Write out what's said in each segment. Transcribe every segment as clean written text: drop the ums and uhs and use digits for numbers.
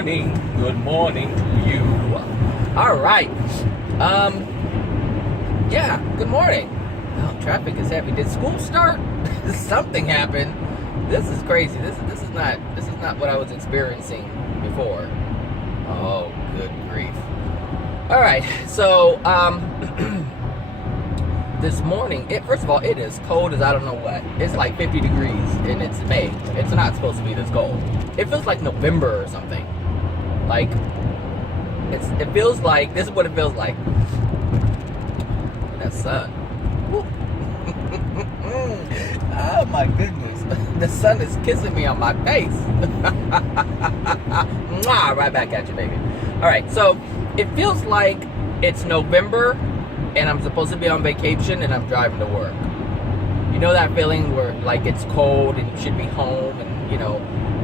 morning. Good morning to you. All right. Yeah, good morning. Oh, traffic is heavy. Did school start? Something happened. This is crazy. This is not what I was experiencing before. Oh, good grief. All right. So, this morning, first of all, it is cold as I don't know what. It's like 50 degrees and it's May. It's not supposed to be this cold. It feels like November or something. Like, it feels like, this is what it feels like. That sun. Oh my goodness. The sun is kissing me on my face. Mwah, right back at you, baby. Alright, so it feels like it's November and I'm supposed to be on vacation and I'm driving to work. You know that feeling where like it's cold and you should be home and, you know,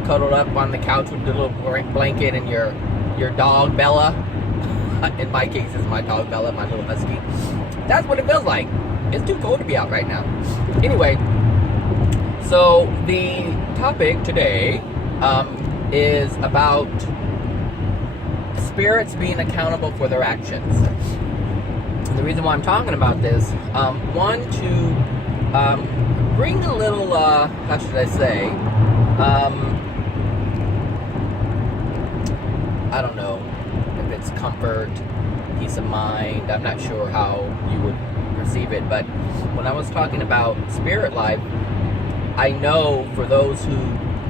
cuddled up on the couch with the little blanket and your dog Bella. In my case, it's my dog Bella, my little husky. That's what it feels like. It's too cold to be out right now. Anyway, so the topic today is about spirits being accountable for their actions. The reason why I'm talking about this, one, to bring a little, how should I say, I don't know if it's comfort, peace of mind, I'm not sure how you would perceive it, but when I was talking about spirit life, I know for those who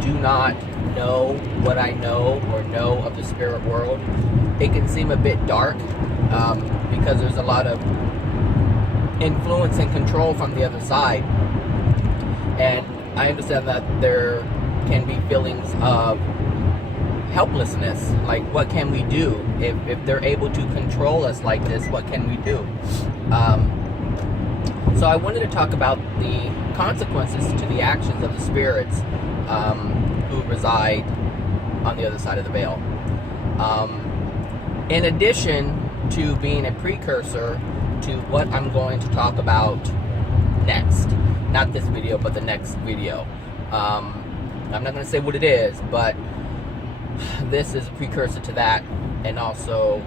do not know what I know or know of the spirit world, it can seem a bit dark, because there's a lot of influence and control from the other side. And I understand that there can be feelings of helplessness, like what can we do? If they're able to control us like this, what can we do? So I wanted to talk about the consequences to the actions of the spirits who reside on the other side of the veil. In addition to being a precursor to what I'm going to talk about next. Not this video, but the next video. I'm not going to say what it is, but this is a precursor to that, and also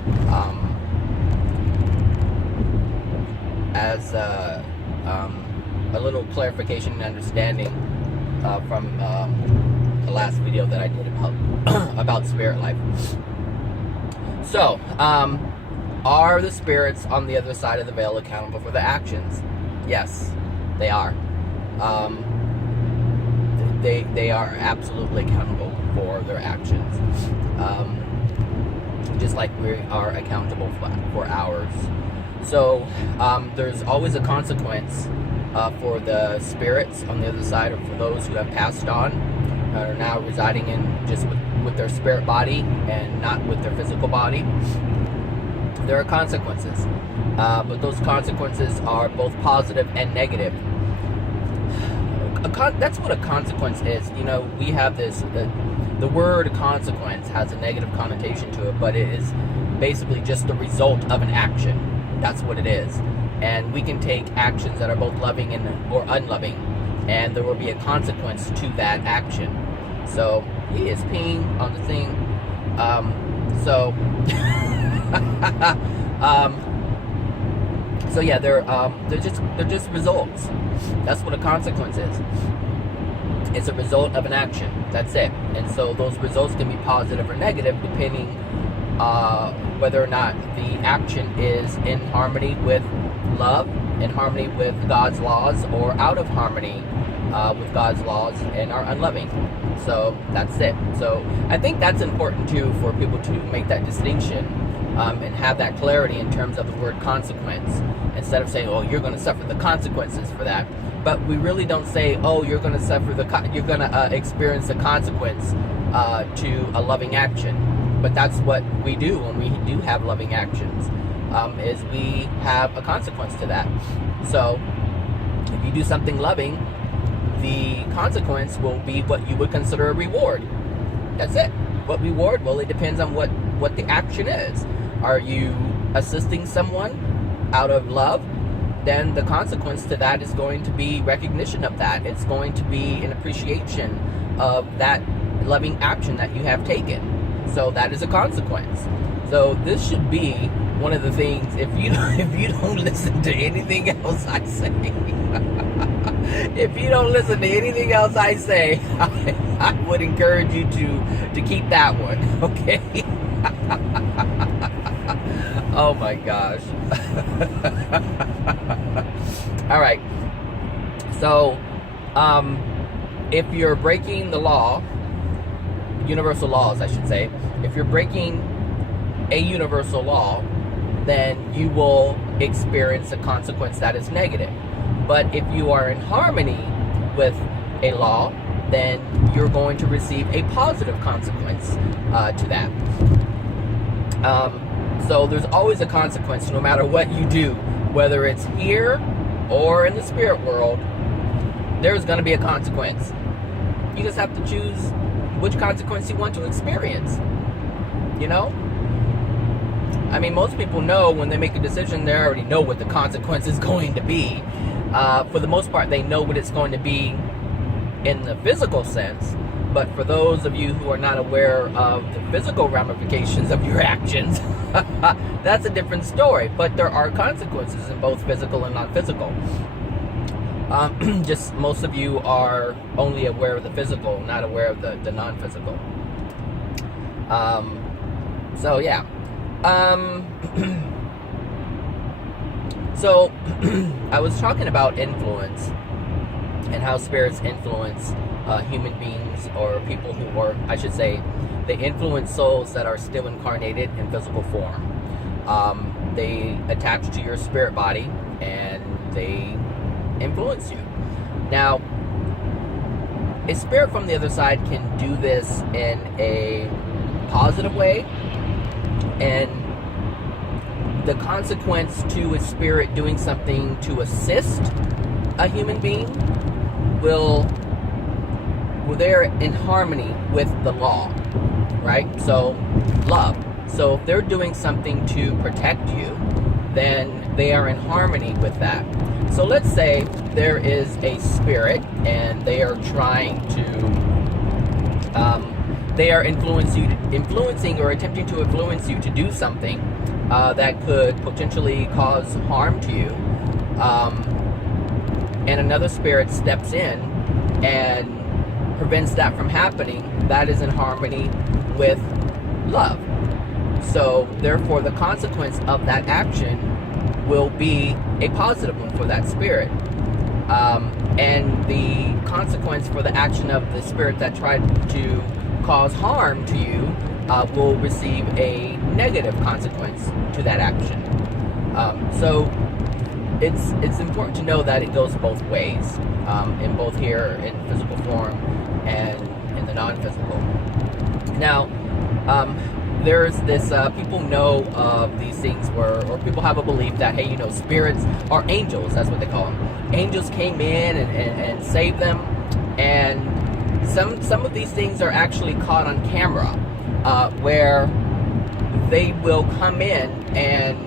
as a little clarification and understanding from the last video that I did about spirit life. So, are the spirits on the other side of the veil accountable for the actions? Yes, they are. They are absolutely accountable for their actions. Just like we are accountable for ours. So, there's always a consequence for the spirits on the other side, or for those who have passed on, are now residing in just with their spirit body and not with their physical body. There are consequences, but those consequences are both positive and negative. That's what a consequence is. You know, we have this, the word consequence has a negative connotation to it, but it is basically just the result of an action. That's what it is. And we can take actions that are both loving or unloving, and there will be a consequence to that action. So, he is peeing on the thing. So yeah, they're just results. That's what a consequence is. It's a result of an action. That's it. And so those results can be positive or negative depending whether or not the action is in harmony with love, in harmony with God's laws, or out of harmony with God's laws and are unloving. So that's it. So I think that's important too, for people to make that distinction and have that clarity in terms of the word consequence, instead of saying, oh, you're going to suffer the consequences for that. But we really don't say, oh, you're going to suffer you're going to experience the consequence to a loving action. But that's what we do when we do have loving actions, is we have a consequence to that. So if you do something loving, the consequence will be what you would consider a reward. That's it. What reward? Well, it depends on what the action is. Are you assisting someone out of love? Then the consequence to that is going to be recognition of that. It's going to be an appreciation of that loving action that you have taken. So that is a consequence. So this should be one of the things, if you don't listen to anything else I say, if you don't listen to anything else I say, I would encourage you to keep that one, okay? Oh my gosh. All right. So, if you're breaking the law, universal laws, I should say, if you're breaking a universal law, then you will experience a consequence that is negative. But if you are in harmony with a law, then you're going to receive a positive consequence to that. So there's always a consequence no matter what you do, whether it's here or in the spirit world. There's going to be a consequence. You just have to choose which consequence you want to experience. You know? I mean, most people know when they make a decision, they already know what the consequence is going to be. For the most part, they know what it's going to be in the physical sense. But for those of you who are not aware of the physical ramifications of your actions, that's a different story. But there are consequences in both physical and non-physical. Just most of you are only aware of the physical, not aware of the non-physical. So yeah. So I was talking about influence and how spirits influence human beings, or people who are, I should say, they influence souls that are still incarnated in physical form. They attach to your spirit body and they influence you. Now, a spirit from the other side can do this in a positive way, and the consequence to a spirit doing something to assist a human being will they're in harmony with the law, right? So love. So if they're doing something to protect you, then they are in harmony with that. So let's say there is a spirit and they are trying to they are influencing or attempting to influence you to do something that could potentially cause harm to you, and another spirit steps in and prevents that from happening. That is in harmony with love. So therefore the consequence of that action will be a positive one for that spirit, and the consequence for the action of the spirit that tried to cause harm to you will receive a negative consequence to that action. So it's important to know that it goes both ways, in both here in physical form and in the non-physical. Now, there's this, people know of these things where, or people have a belief that, hey, you know, spirits are angels, that's what they call them. Angels came in and saved them, and some of these things are actually caught on camera, where they will come in and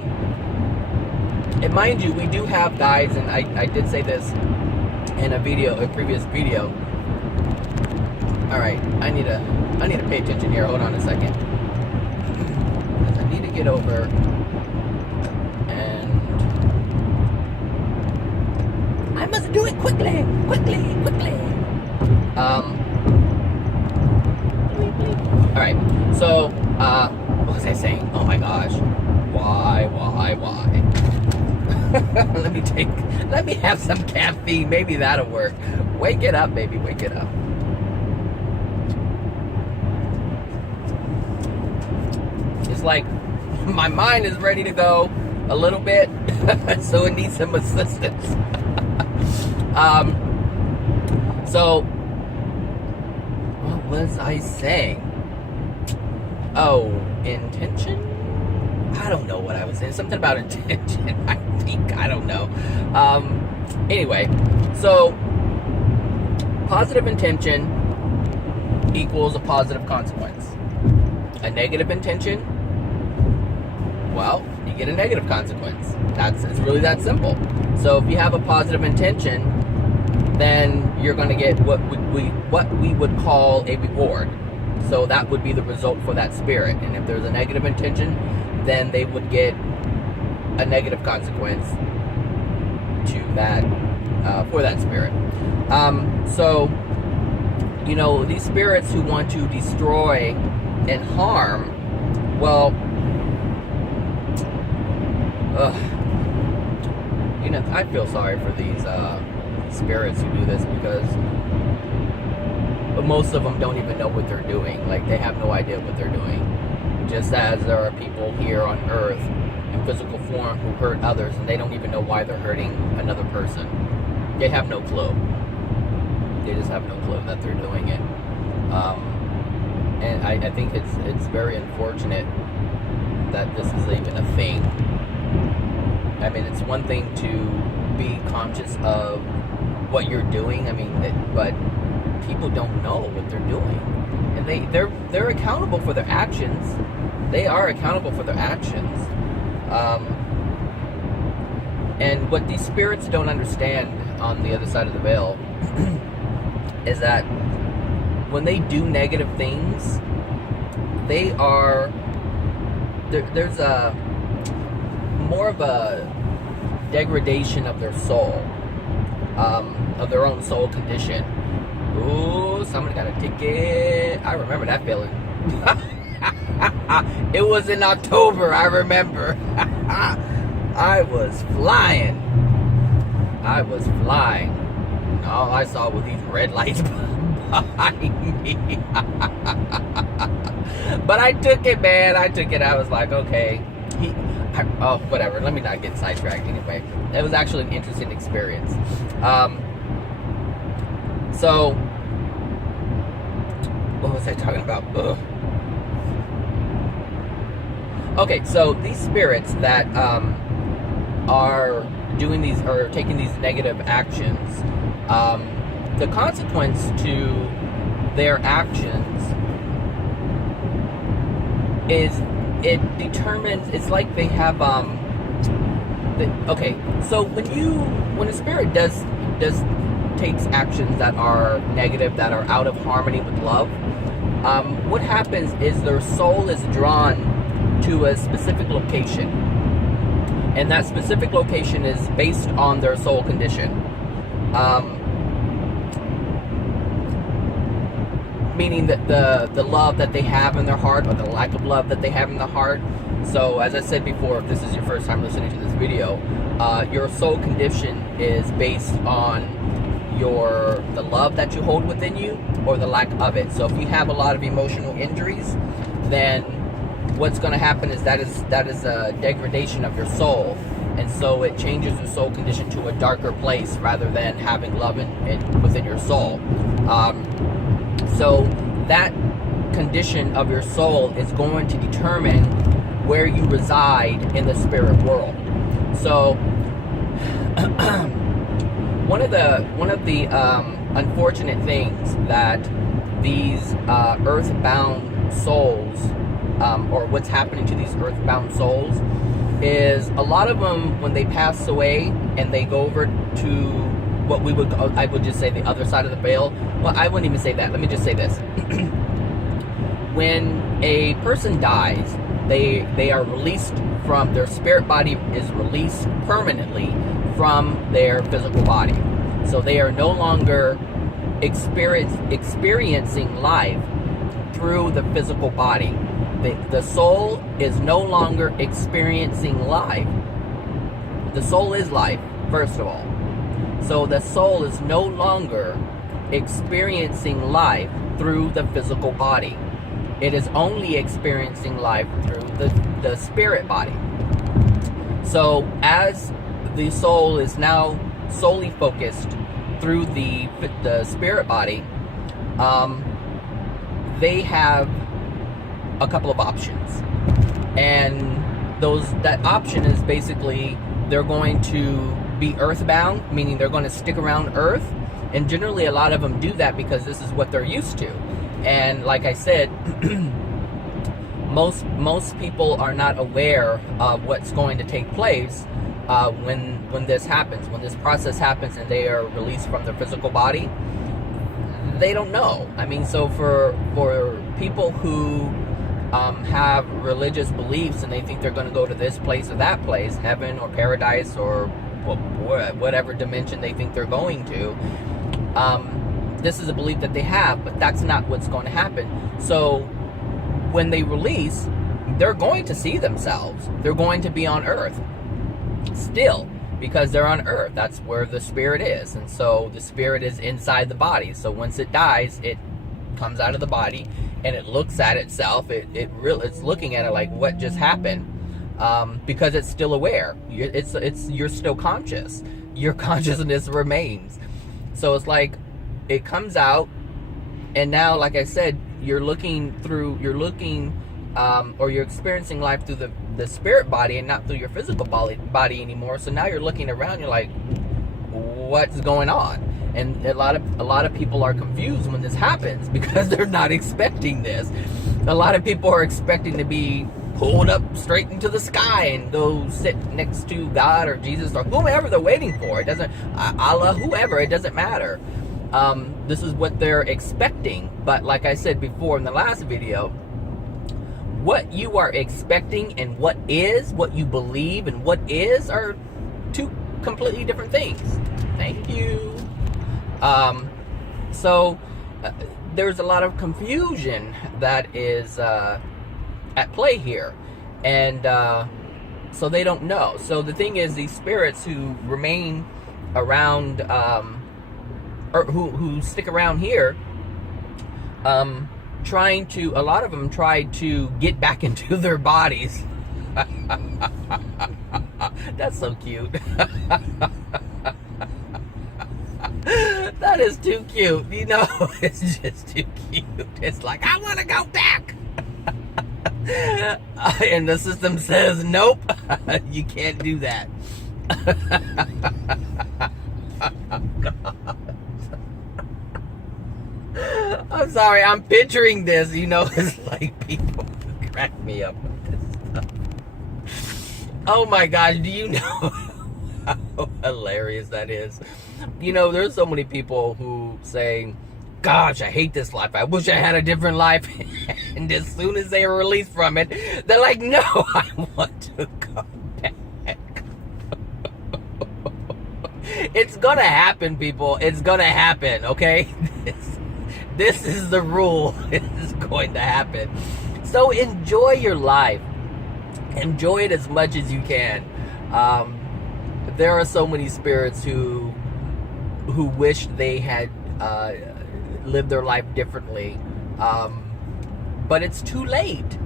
mind you, we do have guides, and I did say this in a previous video. All right, I need to pay attention here. Hold on a second. I need to get over and I must do it quickly. All right. So, what was I saying? Oh my gosh. Why? Let me have some caffeine. Maybe that'll work. Wake it up, baby. Wake it up. It's like my mind is ready to go a little bit, so it needs some assistance. So, what was I saying? Oh, intention? I don't know what I was saying. Something about intention, I think. I don't know. Anyway, so positive intention equals a positive consequence. A negative intention, well, you get a negative consequence. It's really that simple. So if you have a positive intention, then you're going to get what we would call a reward. So that would be the result for that spirit. And if there's a negative intention, then they would get a negative consequence to that, for that spirit. So, you know, these spirits who want to destroy and harm, well, you know, I feel sorry for these spirits who do this, because most of them don't even know what they're doing. Like, they have no idea what they're doing. Just as there are people here on Earth in physical form who hurt others, and they don't even know why they're hurting another person. They have no clue. They just have no clue that they're doing it. And I think it's very unfortunate that this is even a thing. I mean, it's one thing to be conscious of what you're doing. I mean, but people don't know what they're doing, and they're accountable for their actions. They are accountable for their actions. And what these spirits don't understand on the other side of the veil is that when they do negative things, there's a more of a degradation of their soul, of their own soul condition. Ooh, somebody got a ticket. I remember that feeling. It was in October, I remember. I was flying. And all I saw was these red lights behind me. But I took it, man. I was like, okay. Whatever. Let me not get sidetracked anyway. It was actually an interesting experience. So, what was I talking about? Ugh. Okay, so these spirits that are doing these, or taking these negative actions, the consequence to their actions is, it determines, it's like they have, okay, so when a spirit takes actions that are negative, that are out of harmony with love, what happens is their soul is drawn to a specific location, and that specific location is based on their soul condition, meaning that the love that they have in their heart, or the lack of love that they have in their heart. So as I said before, if this is your first time listening to this video, your soul condition is based on the love that you hold within you, or the lack of it. So if you have a lot of emotional injuries, then what's going to happen is that is a degradation of your soul, and so it changes your soul condition to a darker place rather than having love within your soul. So that condition of your soul is going to determine where you reside in the spirit world. So one of the unfortunate things that these earthbound souls, or what's happening to these earthbound souls, is a lot of them, when they pass away and they go over to what I would just say the other side of the veil. Well, I wouldn't even say that. Let me just say this. When a person dies, they are released from their spirit body, is released permanently from their physical body. So they are no longer experiencing life through the physical body. The soul is no longer experiencing life. The soul is life, first of all. So the soul is no longer experiencing life through the physical body. It is only experiencing life through the spirit body. So as the soul is now solely focused through the spirit body, they have a couple of options, and that option is basically they're going to be earthbound, meaning they're going to stick around Earth, and generally a lot of them do that because this is what they're used to. And like I said, most people are not aware of what's going to take place when this happens, when this process happens and they are released from their physical body. they don't know. I mean, so for people who have religious beliefs and they think they're going to go to this place or that place, heaven or paradise or whatever dimension they think they're going to, this is a belief that they have, but that's not what's going to happen. So when they release, they're going to see themselves. They're going to be on earth still, because they're on earth. That's where the spirit is. And so the spirit is inside the body. So once it dies, it comes out of the body and it looks at itself. It's looking at it like, what just happened? Because it's still aware. You're still conscious. Your consciousness remains. So it's like it comes out, and now, like I said, you're experiencing life through the spirit body and not through your physical body anymore. So now you're looking around, you're like, what's going on? And a lot of people are confused when this happens because they're not expecting this. A lot of people are expecting to be pulled up straight into the sky and go sit next to God or Jesus or whomever they're waiting for. It doesn't, Allah, whoever, it doesn't matter. This is what they're expecting. But like I said before in the last video, what you are expecting and what you believe and what is are two completely different things. Thank you. So there's a lot of confusion that is at play here, and so they don't know. So the thing is, these spirits who remain around, or who stick around here, a lot of them try to get back into their bodies. That's so cute. That is too cute. You know, it's just too cute. It's like, I want to go back. And the system says, nope, you can't do that. I'm sorry, I'm picturing this, you know, it's like people crack me up with this stuff. Oh my gosh, do you know how hilarious that is? You know, there's so many people who say, gosh, I hate this life. I wish I had a different life. And as soon as they are released from it, they're like, no, I want to go back. It's gonna happen, people. It's gonna happen, okay? This is the rule. It is going to happen. So enjoy your life. Enjoy it as much as you can. There are so many spirits who wish they had lived their life differently. But it's too late.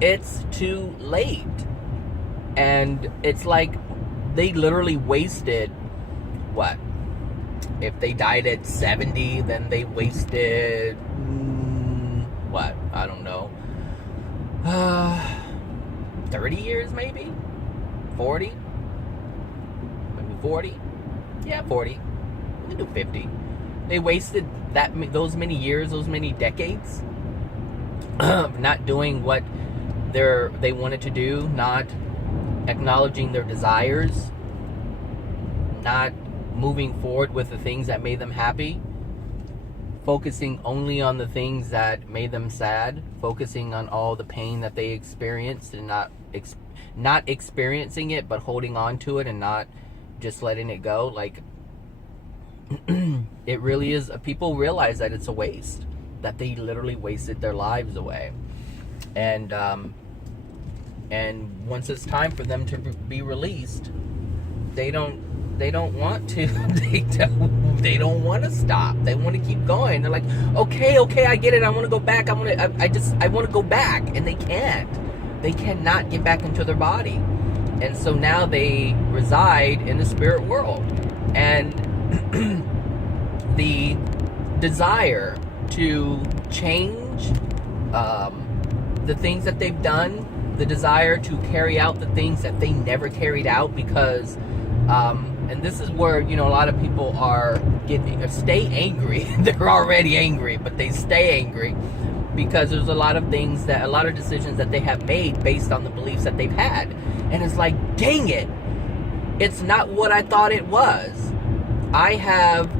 It's too late. And it's like they literally wasted, what? If they died at 70, then they wasted, what? I don't know. 30 years maybe? 40? Maybe 40? Yeah, 40. We do 50. They wasted those many years, those many decades, not doing what they wanted to do, not acknowledging their desires, not moving forward with the things that made them happy, focusing only on the things that made them sad, focusing on all the pain that they experienced and not experiencing it, but holding on to it and not just letting it go. Like, it really is. People realize that it's a waste, that they literally wasted their lives away. And once it's time for them to be released, they don't want to. They don't want to stop. They want to keep going. They're like, okay, I get it. I want to go back. I want to go back, and they can't. They cannot get back into their body, and so now they reside in the spirit world, and the desire to change the things that they've done, the desire to carry out the things that they never carried out, because and this is where, you know, a lot of people stay angry. They're already angry, but they stay angry because there's a lot of decisions that they have made based on the beliefs that they've had. And it's like, dang it, it's not what I thought it was. I have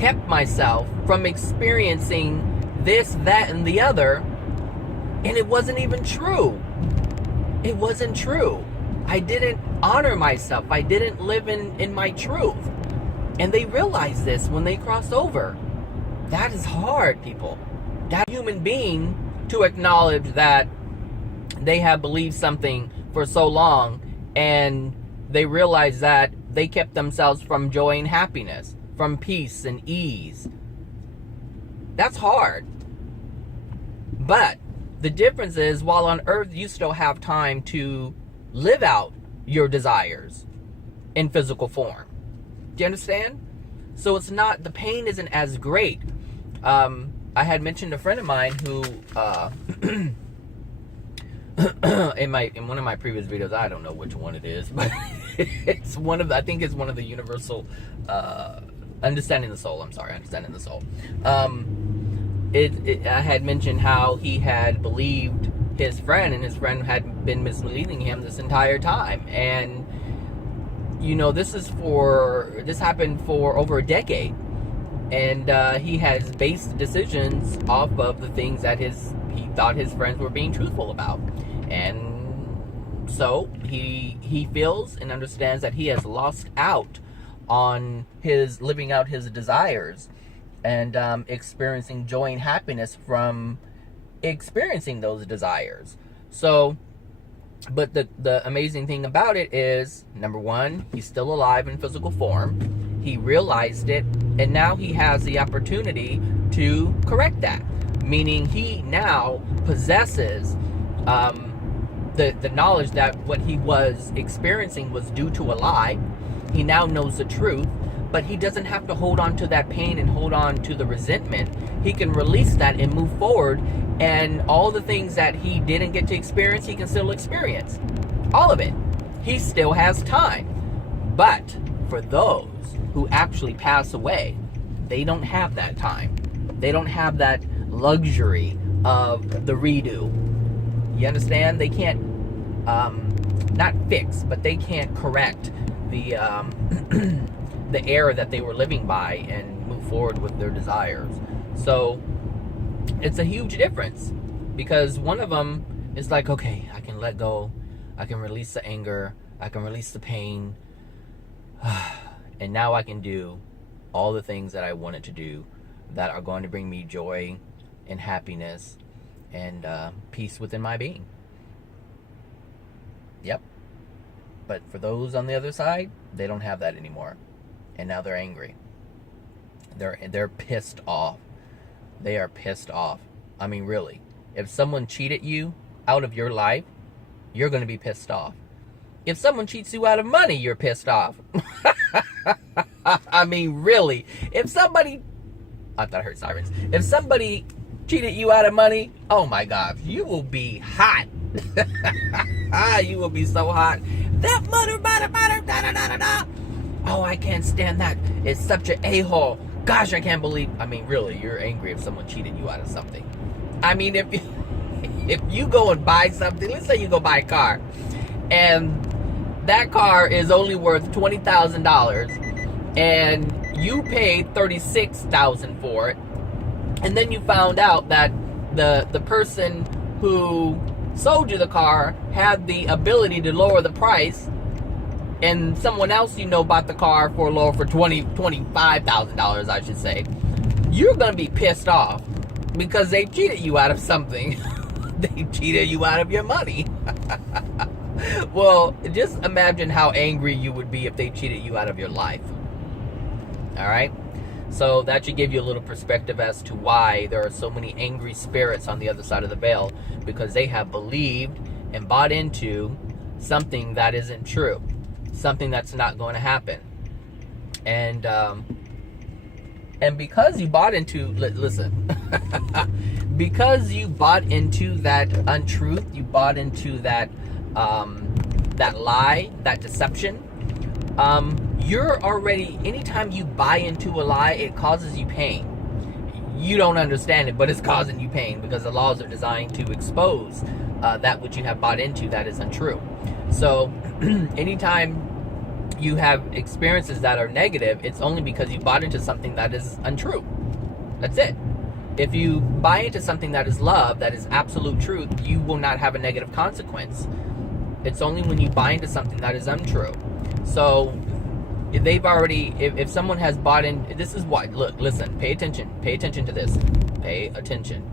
kept myself from experiencing this, that, and the other, and it wasn't even true. It wasn't true. I didn't honor myself. I didn't live in my truth. And they realize this when they cross over. That is hard, people. That human being to acknowledge that they have believed something for so long, and they realize that they kept themselves from joy and happiness, from peace and ease. That's hard. But the difference is, while on earth you still have time to live out your desires in physical form. Do you understand? So it's not, the pain isn't as great. I had mentioned a friend of mine who in one of my previous videos, I don't know which one it is, but it's one of the, I think it's one of the universal Understanding the Soul. I'm sorry, Understanding the Soul. I had mentioned how he had believed his friend, and his friend had been misleading him this entire time. And you know, this happened for over a decade, and he has based decisions off of the things that he thought his friends were being truthful about. And so he feels and understands that he has lost out on his living out his desires and experiencing joy and happiness from experiencing those desires. So, but the amazing thing about it is, number one, he's still alive in physical form. He realized it, and now he has the opportunity to correct that. Meaning he now possesses the knowledge that what he was experiencing was due to a lie. He now knows the truth, but he doesn't have to hold on to that pain and hold on to the resentment. He can release that and move forward, and all the things that he didn't get to experience, he can still experience. All of it. He still has time. But for those who actually pass away, they don't have that time. They don't have that luxury of the redo. You understand? They can't, not fix, but they can't correct the the error that they were living by and move forward with their desires. So it's a huge difference, because one of them is like, okay, I can let go, I can release the anger, I can release the pain, and now I can do all the things that I wanted to do that are going to bring me joy and happiness and peace within my being. Yep. But for those on the other side, they don't have that anymore. And now they're angry. They're pissed off. They are pissed off. I mean, really. If someone cheated you out of your life, you're going to be pissed off. If someone cheats you out of money, you're pissed off. I mean, really. If somebody... I thought I heard sirens. If somebody cheated you out of money, oh my God, you will be hot. You will be so hot. That mother, da-da-da-da-da-da. Oh, I can't stand that. It's such an a-hole. Gosh, I can't believe... I mean, really, you're angry if someone cheated you out of something. I mean, if you go and buy something, let's say you go buy a car, and that car is only worth $20,000, and you paid $36,000 for it, and then you found out that the person who sold you the car had the ability to lower the price, and someone else you know bought the car for lower for $25,000, I should say. You're gonna be pissed off because they cheated you out of something. They cheated you out of your money. Well, just imagine how angry you would be if they cheated you out of your life. All right. So that should give you a little perspective as to why there are so many angry spirits on the other side of the veil, because they have believed and bought into something that isn't true, something that's not going to happen. And because you bought into, listen, because you bought into that untruth, you bought into that that lie, that deception, you're already, anytime you buy into a lie, it causes you pain. You don't understand it, but it's causing you pain, because the laws are designed to expose that which you have bought into that is untrue. So anytime you have experiences that are negative, it's only because you bought into something that is untrue. That's it. If you buy into something that is love, that is absolute truth, you will not have a negative consequence. It's only when you buy into something that is untrue. So if they've already, if someone has bought in, this is what, look, listen, pay attention to this. Pay attention.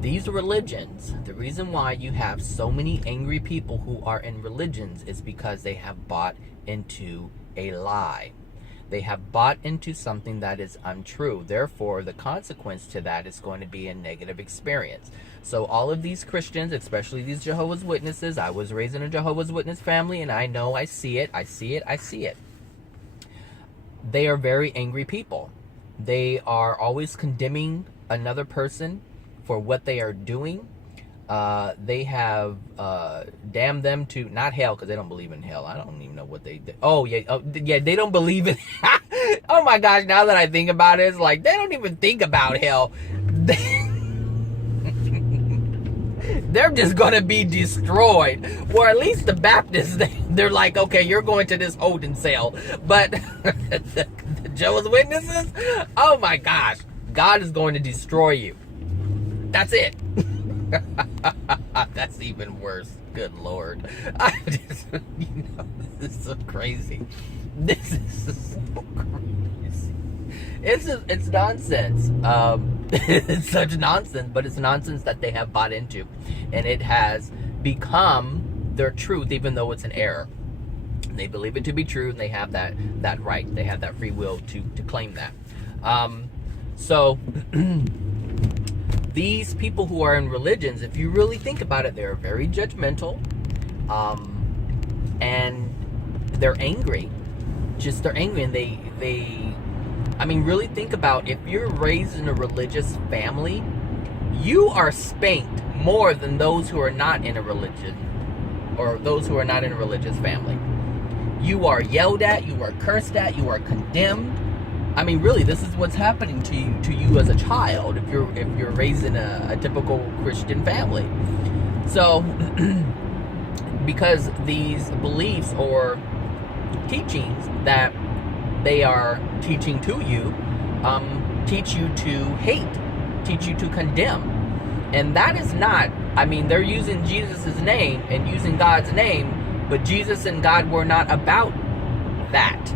These religions, the reason why you have so many angry people who are in religions is because they have bought into a lie. They have bought into something that is untrue. Therefore, the consequence to that is going to be a negative experience. So all of these Christians, especially these Jehovah's Witnesses, I was raised in a Jehovah's Witness family, and I know I see it. They are very angry people. They are always condemning another person for what they are doing. They have damned them to, not hell, because they don't believe in hell. I don't even know what they did. They don't believe in oh my gosh, now that I think about it, it's like they don't even think about hell. They're just gonna be destroyed. Or at least the Baptists, they're like, okay, you're going to this holding cell. But the Jehovah's Witnesses, oh my gosh, God is going to destroy you. That's it. That's even worse. Good Lord. This is so crazy. This is so crazy. It's nonsense. It's such nonsense, but it's nonsense that they have bought into. And it has become their truth, even though it's an error. They believe it to be true, and they have that right. They have that free will to claim that. So these people who are in religions, if you really think about it, they're very judgmental, and they're angry. They're angry, and they I mean, really think about, if you're raised in a religious family, you are spanked more than those who are not in a religion, or those who are not in a religious family. You are yelled at, you are cursed at, you are condemned. I mean, really, this is what's happening to you as a child if you're raised in a typical Christian family. So, because these beliefs or teachings that they are teaching to you, teach you to hate, teach you to condemn. And that is not, I mean, they're using Jesus' name and using God's name, but Jesus and God were not about that.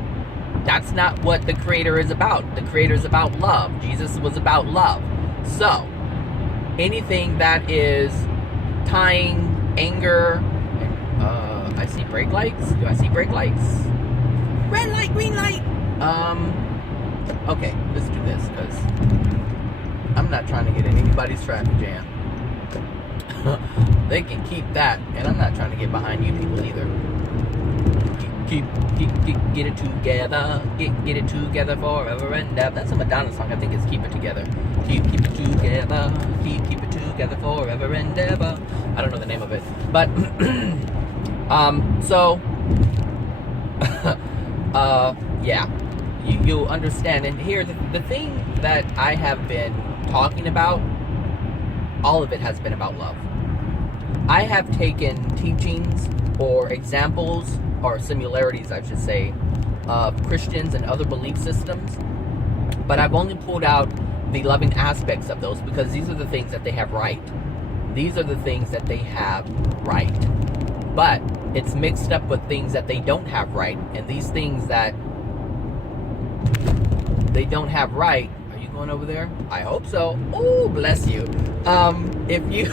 That's not what the Creator is about. The Creator is about love. Jesus was about love. So, anything that is tying anger, I see brake lights. Do I see brake lights? Red light, green light. Okay, let's do this, because I'm not trying to get in anybody's traffic jam. They can keep that, and I'm not trying to get behind you people either. Get it together, get it together forever and ever. That's a Madonna song. I think it's Keep It Together. Keep it together, keep it together forever and ever. I don't know the name of it, but yeah, you'll understand. And here, the thing that I have been talking about, all of it has been about love. I have taken teachings or examples, or similarities, I should say, of Christians and other belief systems, but I've only pulled out the loving aspects of those, because these are the things that they have right. These are the things that they have right. But it's mixed up with things that they don't have right, and these things that they don't have right. Are you going over there? I hope so. Oh, bless you. If you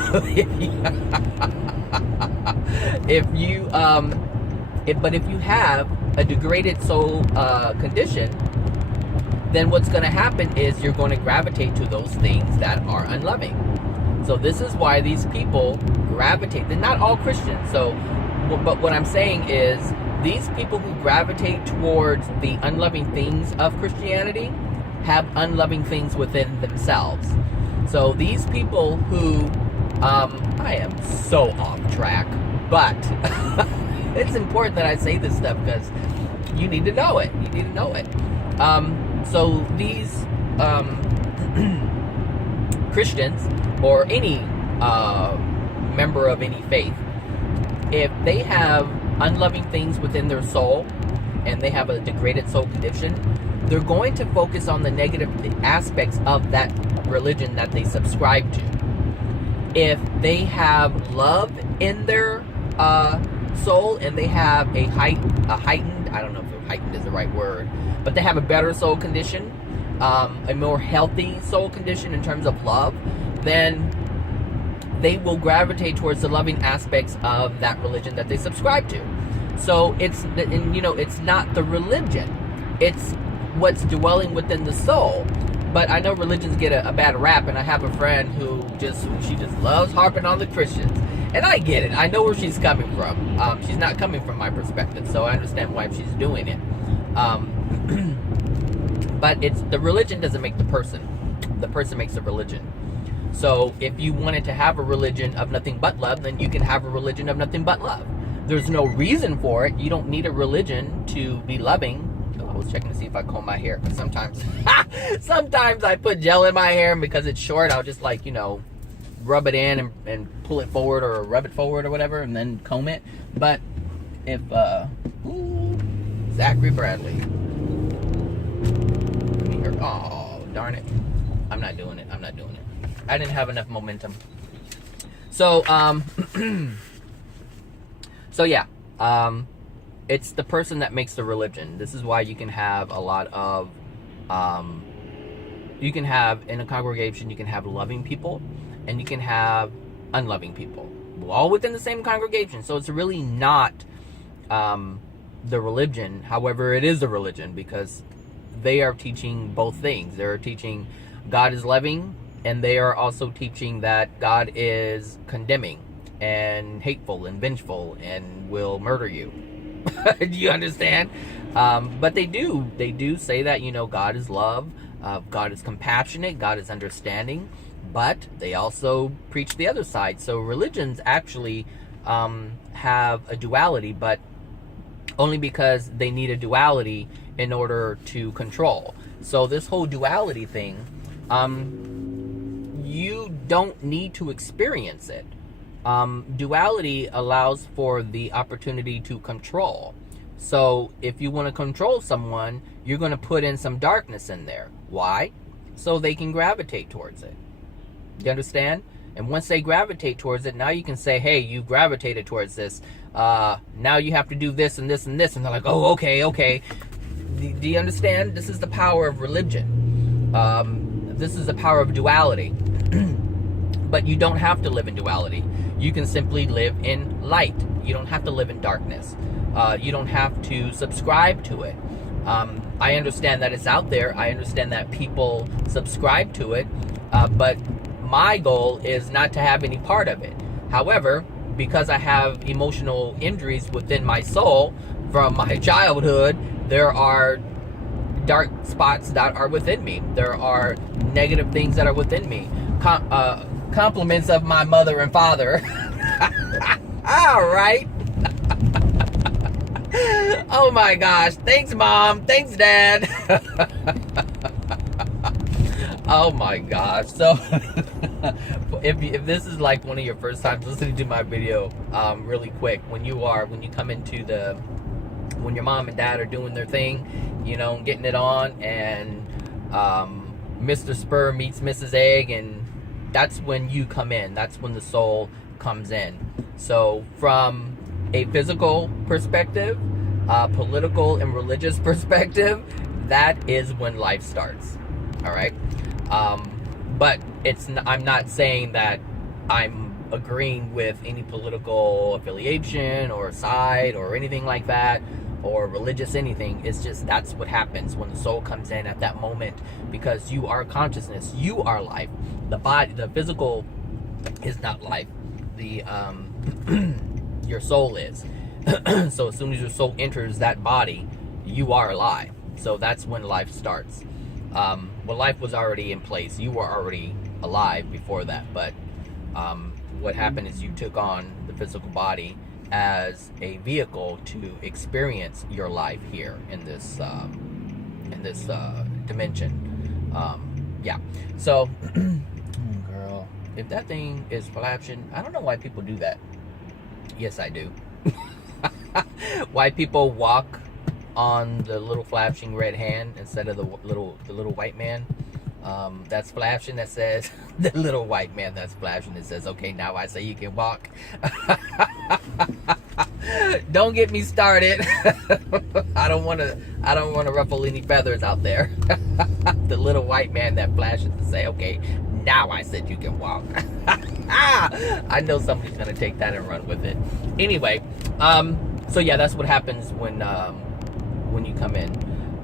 have a degraded soul condition, then what's going to happen is you're going to gravitate to those things that are unloving. So this is why these people gravitate. They're not all Christians. But what I'm saying is, these people who gravitate towards the unloving things of Christianity have unloving things within themselves. So these people who, I am so off track, but it's important that I say this stuff, because you need to know it. You need to know it. So these Christians, or any member of any faith, if they have unloving things within their soul, and they have a degraded soul condition, they're going to focus on the negative aspects of that religion that they subscribe to. If they have love in their soul, and they have a heightened, I don't know if heightened is the right word, but they have a better soul condition, a more healthy soul condition in terms of love, then they will gravitate towards the loving aspects of that religion that they subscribe to. So it's not the religion, it's what's dwelling within the soul. But I know religions get a bad rap, and I have a friend who just loves harping on the Christians. And I get it. I know where she's coming from. She's not coming from my perspective, so I understand why she's doing it. But the religion doesn't make the person. The person makes the religion. So if you wanted to have a religion of nothing but love, then you can have a religion of nothing but love. There's no reason for it. You don't need a religion to be loving. I was checking to see if I comb my hair, because sometimes I put gel in my hair, and because it's short, I'll just rub it in and pull it forward, or rub it forward or whatever, and then comb it. But if Zachary Bradley, oh darn it, I'm not doing it. I didn't have enough momentum. So so yeah, it's the person that makes the religion. This is why you can have a lot of you can have, in a congregation, you can have loving people and you can have unloving people, all within the same congregation. So it's really not the religion. However, it is a religion, because they are teaching both things. They're teaching God is loving, and they are also teaching that God is condemning and hateful and vengeful and will murder you. Do you understand? But they do say that, God is love, God is compassionate, God is understanding, but they also preach the other side. So religions actually have a duality, but only because they need a duality in order to control. So this whole duality thing, you don't need to experience it. Duality allows for the opportunity to control. So if you want to control someone, you're going to put in some darkness in there. Why? So they can gravitate towards it. You understand? And once they gravitate towards it, now you can say, hey, you gravitated towards this. Now you have to do this and this and this. And they're like, oh, okay. Do you understand? This is the power of religion. This is the power of duality. But you don't have to live in duality. You can simply live in light. You don't have to live in darkness. You don't have to subscribe to it. I understand that it's out there. I understand that people subscribe to it. But my goal is not to have any part of it. However, because I have emotional injuries within my soul from my childhood, there are dark spots that are within me. There are negative things that are within me. Compliments of my mother and father. All right. Oh my gosh. Thanks, Mom. Thanks, Dad. Oh my gosh. So if this is like one of your first times listening to my video, really quick, when your mom and dad are doing their thing, getting it on, and Mr. Spur meets Mrs. Egg, and that's when you come in. That's when the soul comes in. So from a physical perspective, political and religious perspective, that is when life starts. All right. But I'm not saying that I'm agreeing with any political affiliation or side or anything like that, or religious anything. It's just that's what happens when the soul comes in at that moment, because you are consciousness, you are life. The body, the physical is not life. The your soul is. So as soon as your soul enters that body, you are alive. So that's when life starts. Well, life was already in place. You were already alive before that. But what happened is you took on the physical body as a vehicle to experience your life here in this dimension. Yeah. So, girl, if that thing is flashing, I don't know why people do that. Yes, I do. Why people walk on the little flashing red hand instead of the little white man that's flashing, that says the little white man that's flashing, that says, okay, now I say you can walk. Don't get me started. I don't want to ruffle any feathers out there. The little white man that flashes to say, okay, now I said you can walk. I know somebody's gonna take that and run with it. Anyway, so yeah, that's what happens when you come in.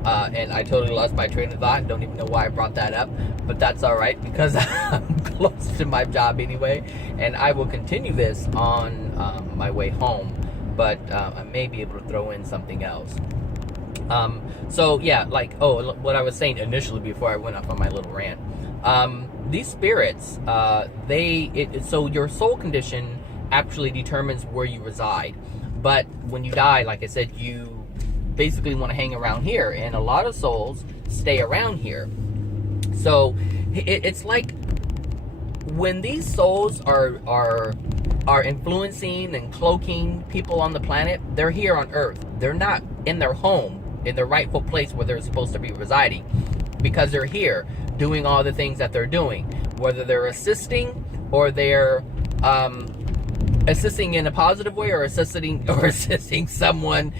And I totally lost my train of thought and don't even know why I brought that up, but that's all right because I'm close to my job anyway, and I will continue this on my way home, but I may be able to throw in something else. So yeah, like, what I was saying initially before I went off on my little rant, these spirits, so your soul condition actually determines where you reside, but when you die, like I said, you basically want to hang around here, and a lot of souls stay around here. So it's like when these souls are influencing and cloaking people on the planet, they're here on Earth. They're not in their home, in their rightful place where they're supposed to be residing, because they're here doing all the things that they're doing, whether they're assisting or they're assisting in a positive way or assisting someone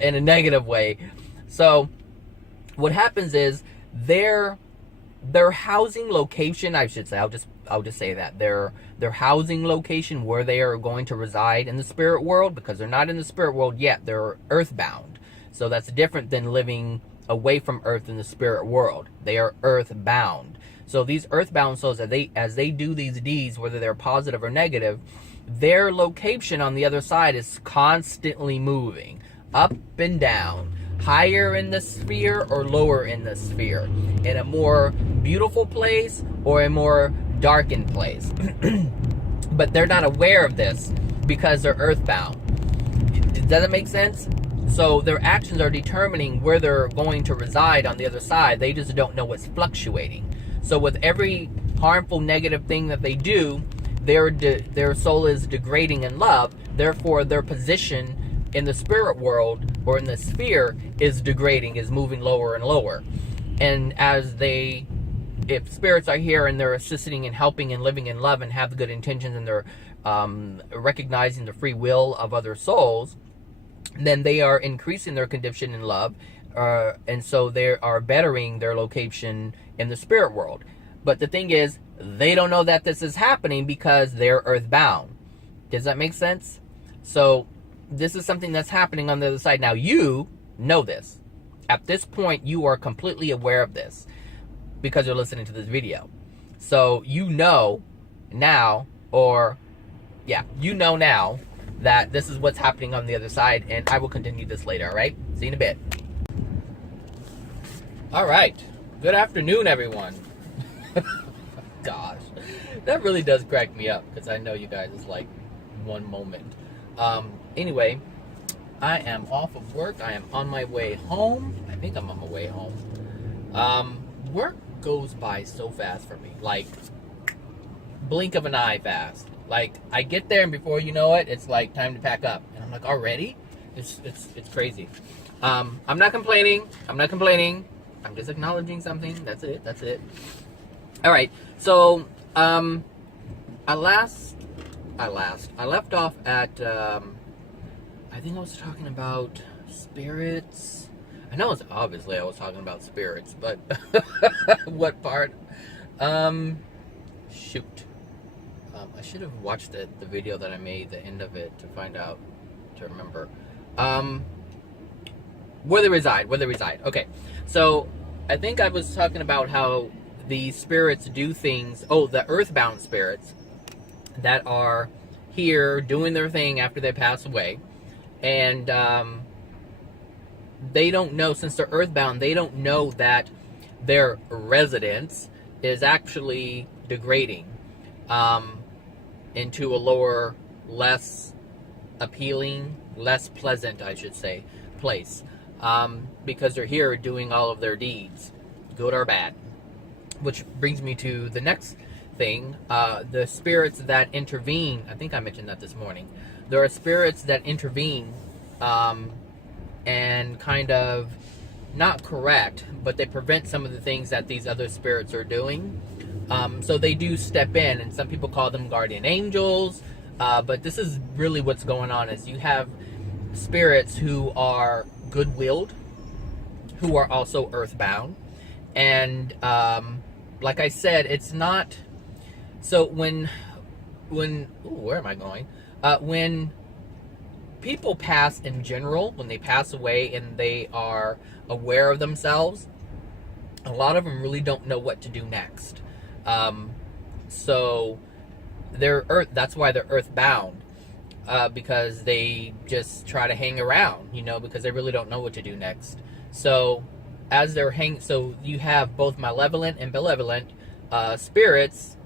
in a negative way. So what happens is their housing location, I should say, I'll just say that their housing location, where they are going to reside in the spirit world, because they're not in the spirit world yet, they're earthbound. So that's different than living away from Earth in the spirit world. They are earthbound. So these earthbound souls, as they do these deeds, whether they're positive or negative, their location on the other side is constantly moving up and down, higher in the sphere or lower in the sphere, in a more beautiful place or a more darkened place. But they're not aware of this because they're earthbound. Does that make sense? So their actions are determining where they're going to reside on the other side. They just don't know what's fluctuating. So with every harmful, negative thing that they do, their soul is degrading in love. Therefore, their position in the spirit world or in the sphere is degrading, is moving lower and lower. And if spirits are here and they're assisting and helping and living in love and have the good intentions, and they're recognizing the free will of other souls, then they are increasing their condition in love, and so they are bettering their location in the spirit world. But the thing is, they don't know that this is happening because they're earthbound. Does that make sense? So this is something that's happening on the other side. Now you know this. At this point, you are completely aware of this because you're listening to this video. So you know now, you know now that this is what's happening on the other side, and I will continue this later, all right? See you in a bit. All right. Good afternoon, everyone. Gosh, that really does crack me up because I know you guys is like one moment. Anyway, I am off of work. I am on my way home. I think I'm on my way home. Work goes by so fast for me, like blink of an eye fast. Like I get there and before you know it, it's like time to pack up, and I'm like, already? It's crazy. I'm not complaining. I'm just acknowledging something. That's it. All right. So, I left off at, I think I was talking about spirits. I know obviously I was talking about spirits, but what part? Shoot. I should have watched the video that I made, the end of it, to remember. Where they reside. Okay. So, I think I was talking about how the spirits do things, the earthbound spirits that are here doing their thing after they pass away. And they don't know, since they're earthbound, they don't know that their residence is actually degrading into a lower, less appealing, less pleasant, I should say, place. Because they're here doing all of their deeds, good or bad. Which brings me to the next thing, the spirits that intervene. I think I mentioned that this morning. There are spirits that intervene and kind of not correct, but they prevent some of the things that these other spirits are doing. So they do step in, and some people call them guardian angels. But this is really what's going on, is you have spirits who are good-willed, who are also earthbound. And like I said, it's not... So when where am I going? When people pass in general, when they pass away and they are aware of themselves, a lot of them really don't know what to do next. So that's why they're earthbound, because they just try to hang around, because they really don't know what to do next. So so you have both malevolent and benevolent spirits,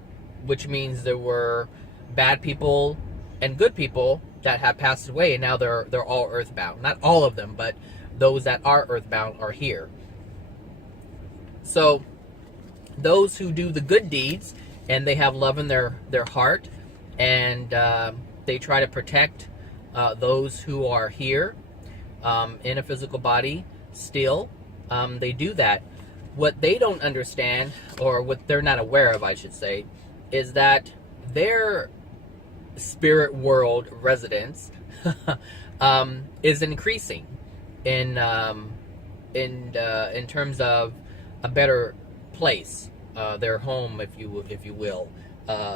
which means there were bad people and good people that have passed away, and now they're all earthbound. Not all of them, but those that are earthbound are here. So those who do the good deeds and they have love in their heart, and they try to protect those who are here in a physical body still, they do that. What they don't understand, or what they're not aware of, I should say, is that their spirit world residence is increasing in terms of a better place, their home, if you will,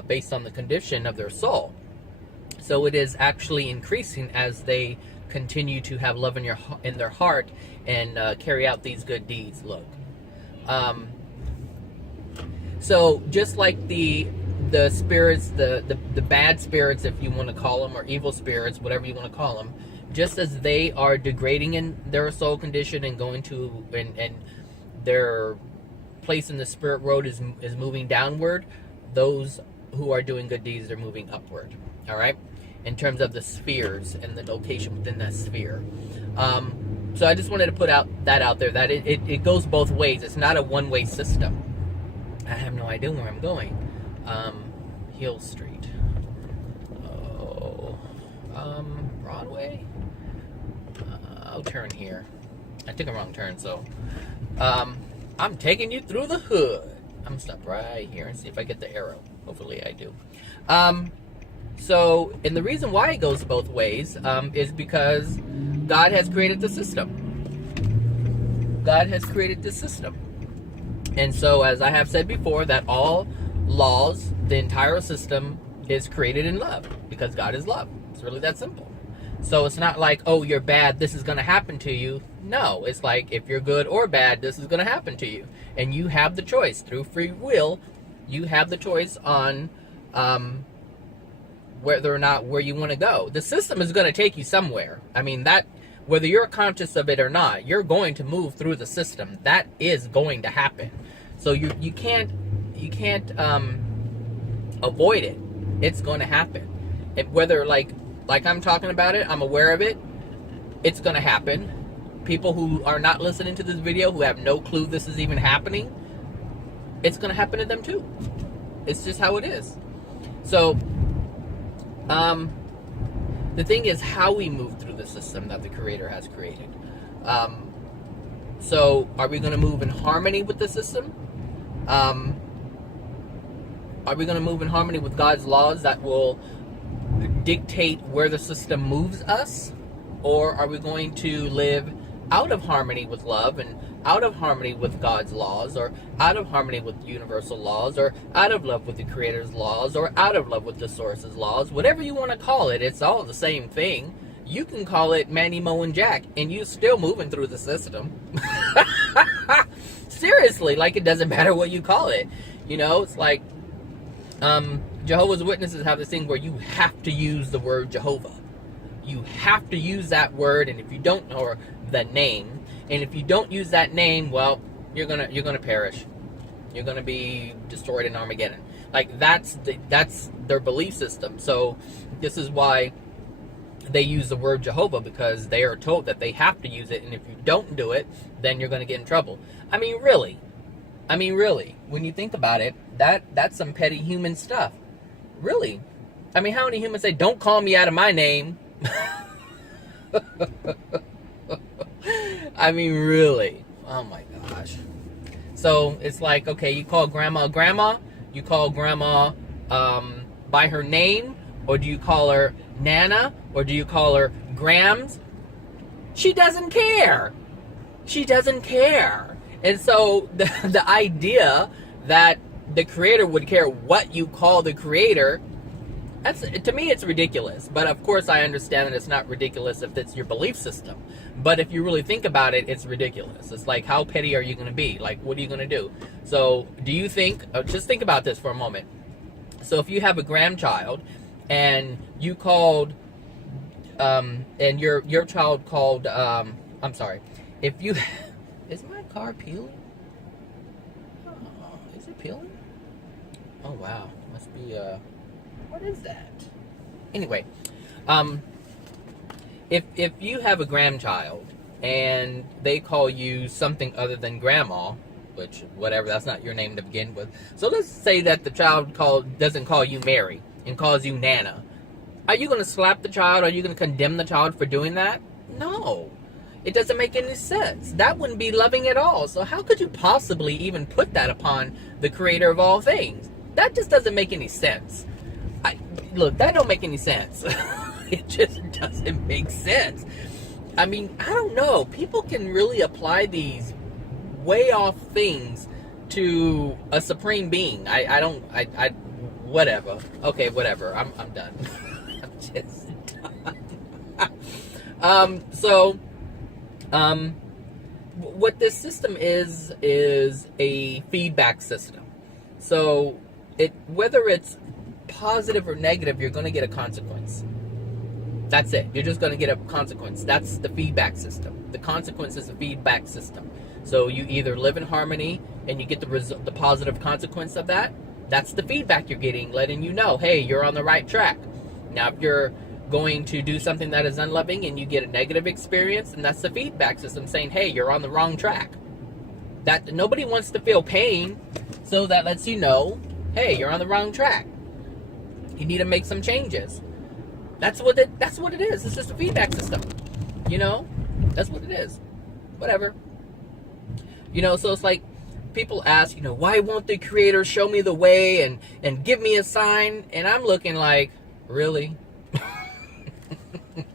based on the condition of their soul. So it is actually increasing as they continue to have love in their heart and carry out these good deeds. Look, so just like the spirits, the bad spirits, if you want to call them, or evil spirits, whatever you want to call them, just as they are degrading in their soul condition and going to and their place in the spirit world is moving downward, those who are doing good deeds are moving upward. All right, in terms of the spheres and the location within that sphere. So I just wanted to put that out there, that it goes both ways. It's not a one-way system. I have no idea where I'm going. Hill Street. Oh, Broadway. I'll turn here. I took a wrong turn, so I'm taking you through the hood. I'm gonna stop right here and see if I get the arrow. Hopefully I do. So, and the reason why it goes both ways is because God has created the system. God has created the system. And so, as I have said before, that all laws, the entire system is created in love, because God is love. It's really that simple. So it's not like, oh, you're bad, this is going to happen to you. No, it's like, if you're good or bad, this is going to happen to you. And you have the choice. Through free will, you have the choice on whether or not where you want to go. The system is going to take you somewhere. I mean, that, whether you're conscious of it or not, you're going to move through the system. That is going to happen. So you can't avoid it. It's going to happen. And whether like I'm talking about it, I'm aware of it, it's going to happen. People who are not listening to this video, who have no clue this is even happening, it's going to happen to them too. It's just how it is. So the thing is how we move through the system that the Creator has created. So are we going to move in harmony with the system? Are we going to move in harmony with God's laws that will dictate where the system moves us? Or are we going to live out of harmony with love, and out of harmony with God's laws, or out of harmony with universal laws, or out of love with the Creator's laws, or out of love with the Source's laws? Whatever you want to call it, it's all the same thing. You can call it Manny, Mo, and Jack, and you're still moving through the system. Seriously, like, it doesn't matter what you call it. It's like Jehovah's Witnesses have this thing where you have to use the word Jehovah. You have to use that word, and if you don't know the name, and if you don't use that name, well, you're gonna perish. You're gonna be destroyed in Armageddon. Like, that's their belief system. So this is why they use the word Jehovah, because they are told that they have to use it, and if you don't do it, then you're gonna get in trouble. I mean, really, when you think about it, that's some petty human stuff. Really. I mean, how many humans say, don't call me out of my name? I mean, really. Oh my gosh. So it's like, okay, you call grandma grandma, you call grandma by her name, or do you call her Nana, or do you call her Grams? She doesn't care. She doesn't care. And so the idea that the creator would care what you call the creator, that's, to me, it's ridiculous. But of course, I understand that it's not ridiculous if it's your belief system. But if you really think about it, it's ridiculous. It's like, how petty are you going to be? Like, what are you going to do? So do you think, just think about this for a moment. So if you have a grandchild and you called, and your child called, I'm sorry, if you, is my car peeling? Oh, is it peeling? Oh, wow. Must be, what is that? Anyway, if you have a grandchild and they call you something other than grandma, which, whatever, that's not your name to begin with. So let's say that the child doesn't call you Mary and calls you Nana. Are you going to slap the child? Are you going to condemn the child for doing that? No. It doesn't make any sense. That wouldn't be loving at all. So how could you possibly even put that upon the creator of all things? That just doesn't make any sense. Look, that don't make any sense. It just doesn't make sense. I mean, I don't know. People can really apply these way off things to a supreme being. Whatever. Okay, whatever. I'm done. I'm just done. What this system is a feedback system. So whether it's positive or negative, you're going to get a consequence. That's it. You're just going to get a consequence. That's the feedback system. The consequence is a feedback system. So you either live in harmony and you get the positive consequence of that. That's the feedback you're getting, letting you know, hey, you're on the right track. Now, if you're going to do something that is unloving and you get a negative experience, and that's the feedback system saying, hey, you're on the wrong track. That nobody wants to feel pain, so that lets you know, hey, you're on the wrong track. You need to make some changes. That's what it is. It's just a feedback system. You know? That's what it is. Whatever. You know, so it's like people ask, why won't the creator show me the way and give me a sign? And I'm looking like, really?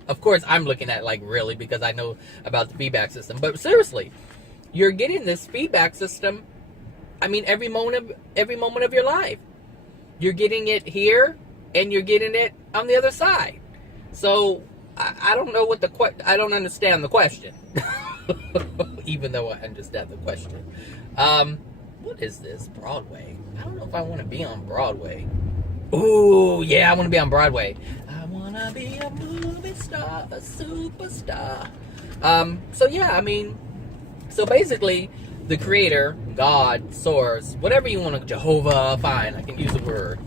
Of course, I'm looking at like, really, because I know about the feedback system. But seriously, you're getting this feedback system, I mean, every moment of your life. You're getting it here, and you're getting it on the other side. So I don't know I don't understand the question. Even though I understand the question. What is this? Broadway. I don't know if I want to be on Broadway. Ooh, yeah, I want to be on Broadway. I want to be a movie star, a superstar. So yeah, I mean, so basically, the creator, God, source, whatever you want to, Jehovah, fine, I can use a word,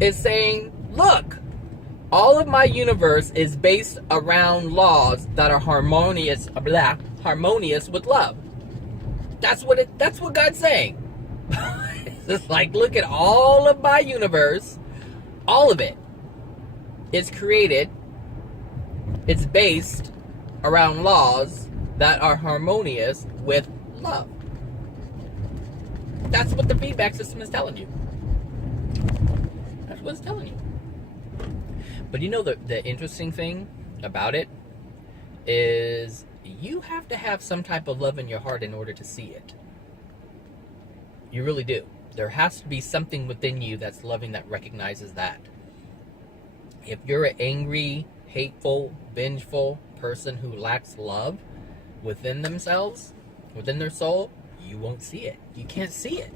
is saying, look, all of my universe is based around laws that are harmonious with love. That's what God's saying. It's just like, look at all of my universe, all of it is created, it's based around laws that are harmonious with love. That's what the feedback system is telling you. That's what it's telling you. But the interesting thing about it is you have to have some type of love in your heart in order to see it. You really do. There has to be something within you that's loving, that recognizes that. If you're an angry, hateful, vengeful person who lacks love within themselves, within their soul, you won't see it. You can't see it.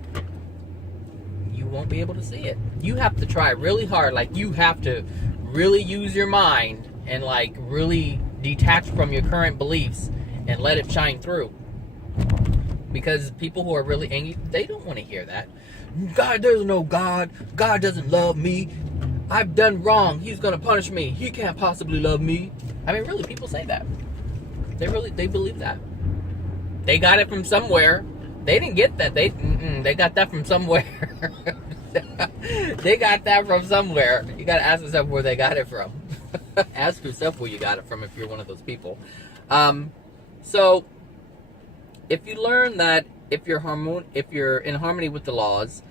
You won't be able to see it. You have to try really hard. Like, you have to really use your mind and like really detach from your current beliefs and let it shine through. Because people who are really angry, they don't want to hear that. God, there's no God. God doesn't love me. I've done wrong. He's going to punish me. He can't possibly love me. I mean, really, people say that. They believe that. They got it from somewhere. They didn't get that. They got that from somewhere. They got that from somewhere. You got to ask yourself where they got it from. Ask yourself where you got it from if you're one of those people. So if you learn that if you're in harmony with the laws,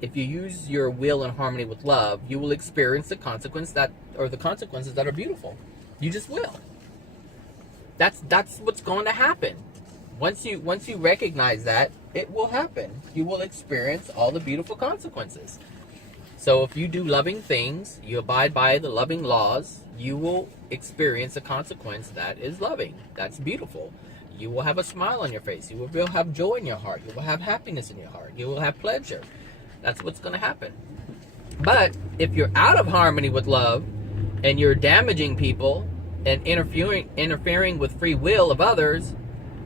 if you use your will in harmony with love, you will experience the consequences that are beautiful. You just will. That's what's going to happen. Once you recognize that, it will happen. You will experience all the beautiful consequences. So if you do loving things, you abide by the loving laws, you will experience a consequence that is loving. That's beautiful. You will have a smile on your face. You will have joy in your heart. You will have happiness in your heart. You will have pleasure. That's what's going to happen. But if you're out of harmony with love and you're damaging people and interfering with free will of others,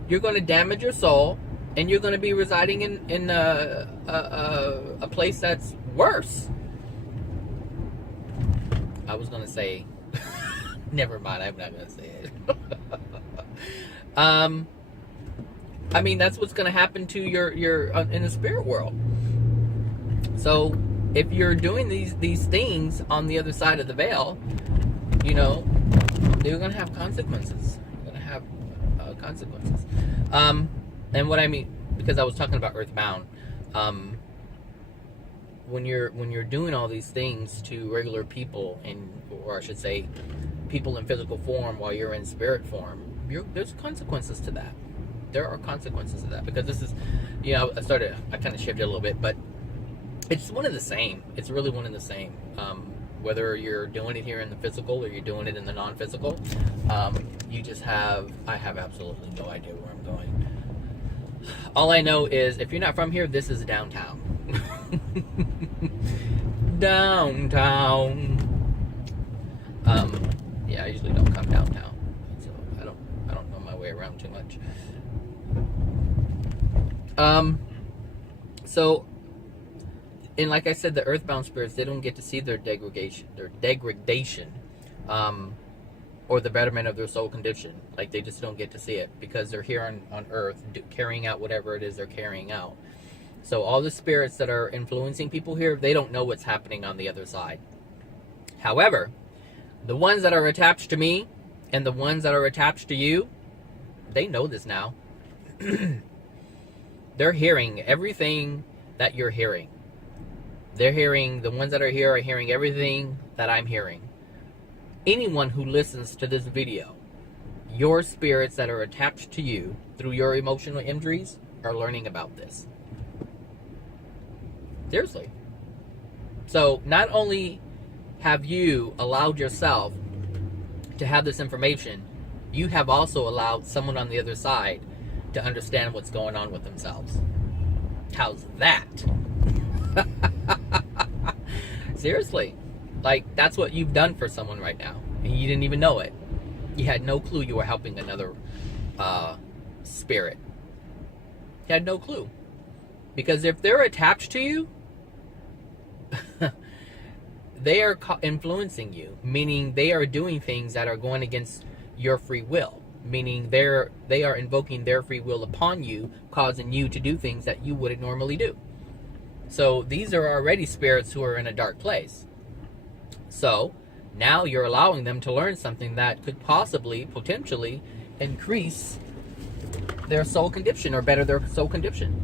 you're going to damage your soul, and you're going to be residing in a place that's worse. I was going to say, never mind, I'm not going to say it. I mean, that's what's going to happen to your in the spirit world. So if you're doing these things on the other side of the veil, you know, they're going to have consequences. You're going to have consequences. And what I mean, because I was talking about earthbound, when you're doing all these things to regular people, or I should say, people in physical form while you're in spirit form, there's consequences to that. There are consequences to that, because this is, you know, I kind of shifted a little bit, but it's one and the same. It's really one and the same. Whether you're doing it here in the physical or you're doing it in the non-physical, I have absolutely no idea where I'm going. All I know is, if you're not from here, this is downtown. Downtown. Yeah, I usually don't come downtown, so I don't know my way around too much. So, and like I said, the earthbound spirits, they don't get to see their degradation, or the betterment of their soul condition. Like, they just don't get to see it, because they're here on earth carrying out whatever it is they're carrying out. So all the spirits that are influencing people here, they don't know what's happening on the other side. However, the ones that are attached to me and the ones that are attached to you, they know this now. They're hearing everything that you're hearing. The ones that are here are hearing everything that I'm hearing. Anyone who listens to this video, your spirits that are attached to you through your emotional injuries are learning about this. Seriously. So not only have you allowed yourself to have this information, you have also allowed someone on the other side to understand what's going on with themselves. How's that? Seriously. Like, that's what you've done for someone right now, and you didn't even know it. You had no clue you were helping another spirit. You had no clue. Because if they're attached to you, they are influencing you, meaning they are doing things that are going against your free will, meaning they are invoking their free will upon you, causing you to do things that you wouldn't normally do. So these are already spirits who are in a dark place. So now you're allowing them to learn something that could potentially increase their soul condition, or better their soul condition.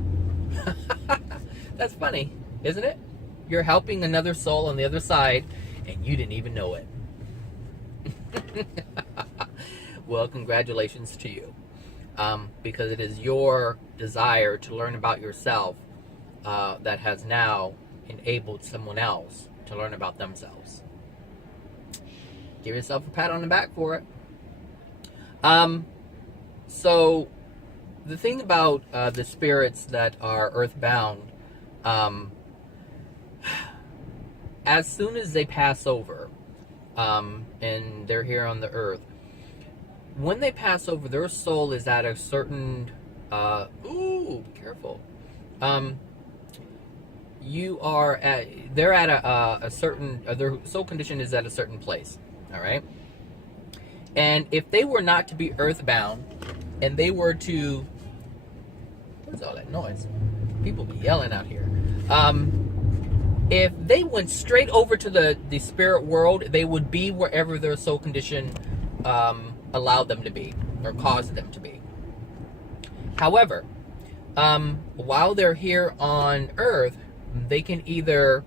That's funny, isn't it? You're helping another soul on the other side, and you didn't even know it. Well, congratulations to you. Because it is your desire to learn about yourself that has now enabled someone else to learn about themselves. Give yourself a pat on the back for it. So, the thing about the spirits that are earthbound, as soon as they pass over, and they're here on the earth, when they pass over, their soul is at a certain, be careful. They're at a certain, their soul condition is at a certain place, all right? And if they were not to be earthbound, and they were to, what's all that noise? People be yelling out here. If they went straight over to the spirit world, they would be wherever their soul condition allow them to be or cause them to be. However, while they're here on Earth, they can either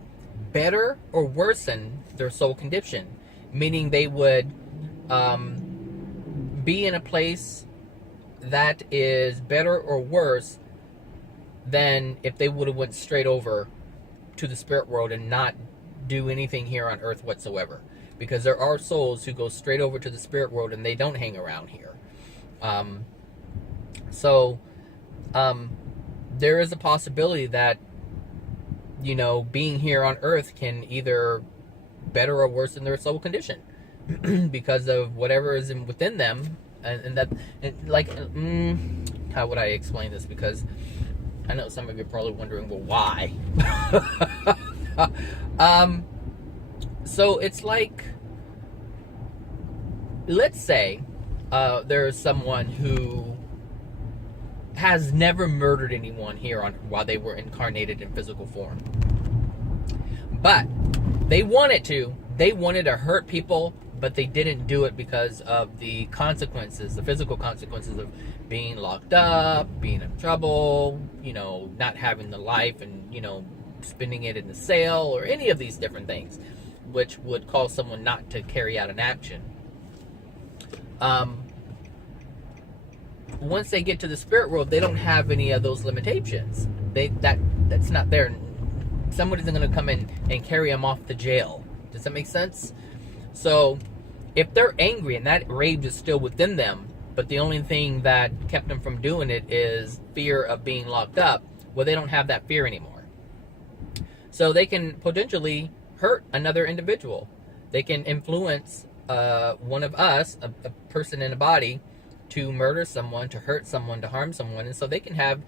better or worsen their soul condition, meaning they would be in a place that is better or worse than if they would have went straight over to the spirit world and not do anything here on Earth whatsoever. Because there are souls who go straight over to the spirit world and they don't hang around here. There is a possibility that, being here on Earth can either better or worsen their soul condition because of whatever is within them. How would I explain this? Because I know some of you are probably wondering, well, why? So it's like, let's say there's someone who has never murdered anyone here while they were incarnated in physical form. But they wanted to. They wanted to hurt people, but they didn't do it because of the consequences, the physical consequences of being locked up, being in trouble, not having the life and, spending it in the cell or any of these different things, which would cause someone not to carry out an action. Once they get to the spirit world, they don't have any of those limitations. That's not there. Somebody's going to come in and carry them off to jail. Does that make sense? So, if they're angry and that rage is still within them, but the only thing that kept them from doing it is fear of being locked up, well, they don't have that fear anymore. So they can potentially hurt another individual. They can influence one of us, a person in a body, to murder someone, to hurt someone, to harm someone. And so they can have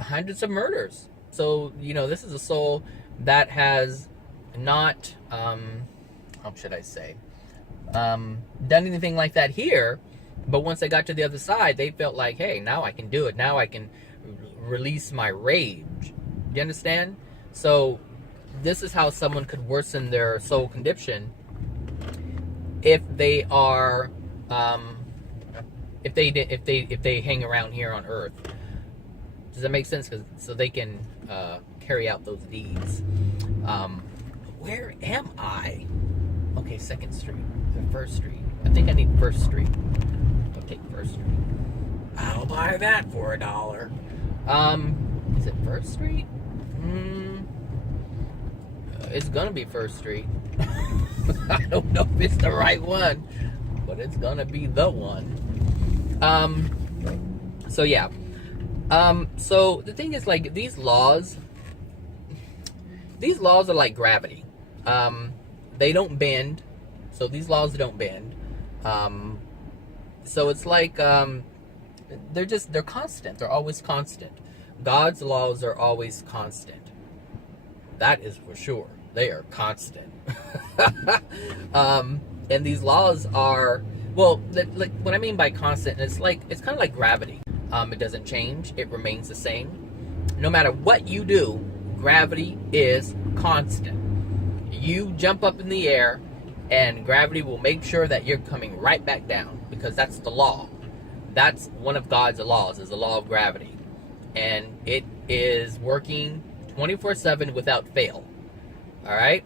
hundreds of murders. So, this is a soul that has not, how should I say, done anything like that here. But once they got to the other side, they felt like, hey, now I can do it. Now I can release my rage. Do you understand? So this is how someone could worsen their soul condition if they are, if they hang around here on Earth. Does that make sense? So they can carry out those deeds. Where am I? Okay, 2nd Street. The 1st Street. I think I need 1st Street. I'll take 1st Street. I'll buy that for $1. Is it 1st Street? It's gonna be 1st Street. I don't know if it's the right one, but it's gonna be the one. So yeah. So the thing is, like, these laws are like gravity. They don't bend. So these laws don't bend. So it's like, they're constant. They're always constant. God's laws are always constant. That is for sure. They are constant. And these laws are, well, like what I mean by constant, it's kind of like gravity. It doesn't change. It remains the same. No matter what you do, gravity is constant. You jump up in the air, and gravity will make sure that you're coming right back down, because that's the law. That's one of God's laws, is the law of gravity. And it is working 24/7 without fail. All right?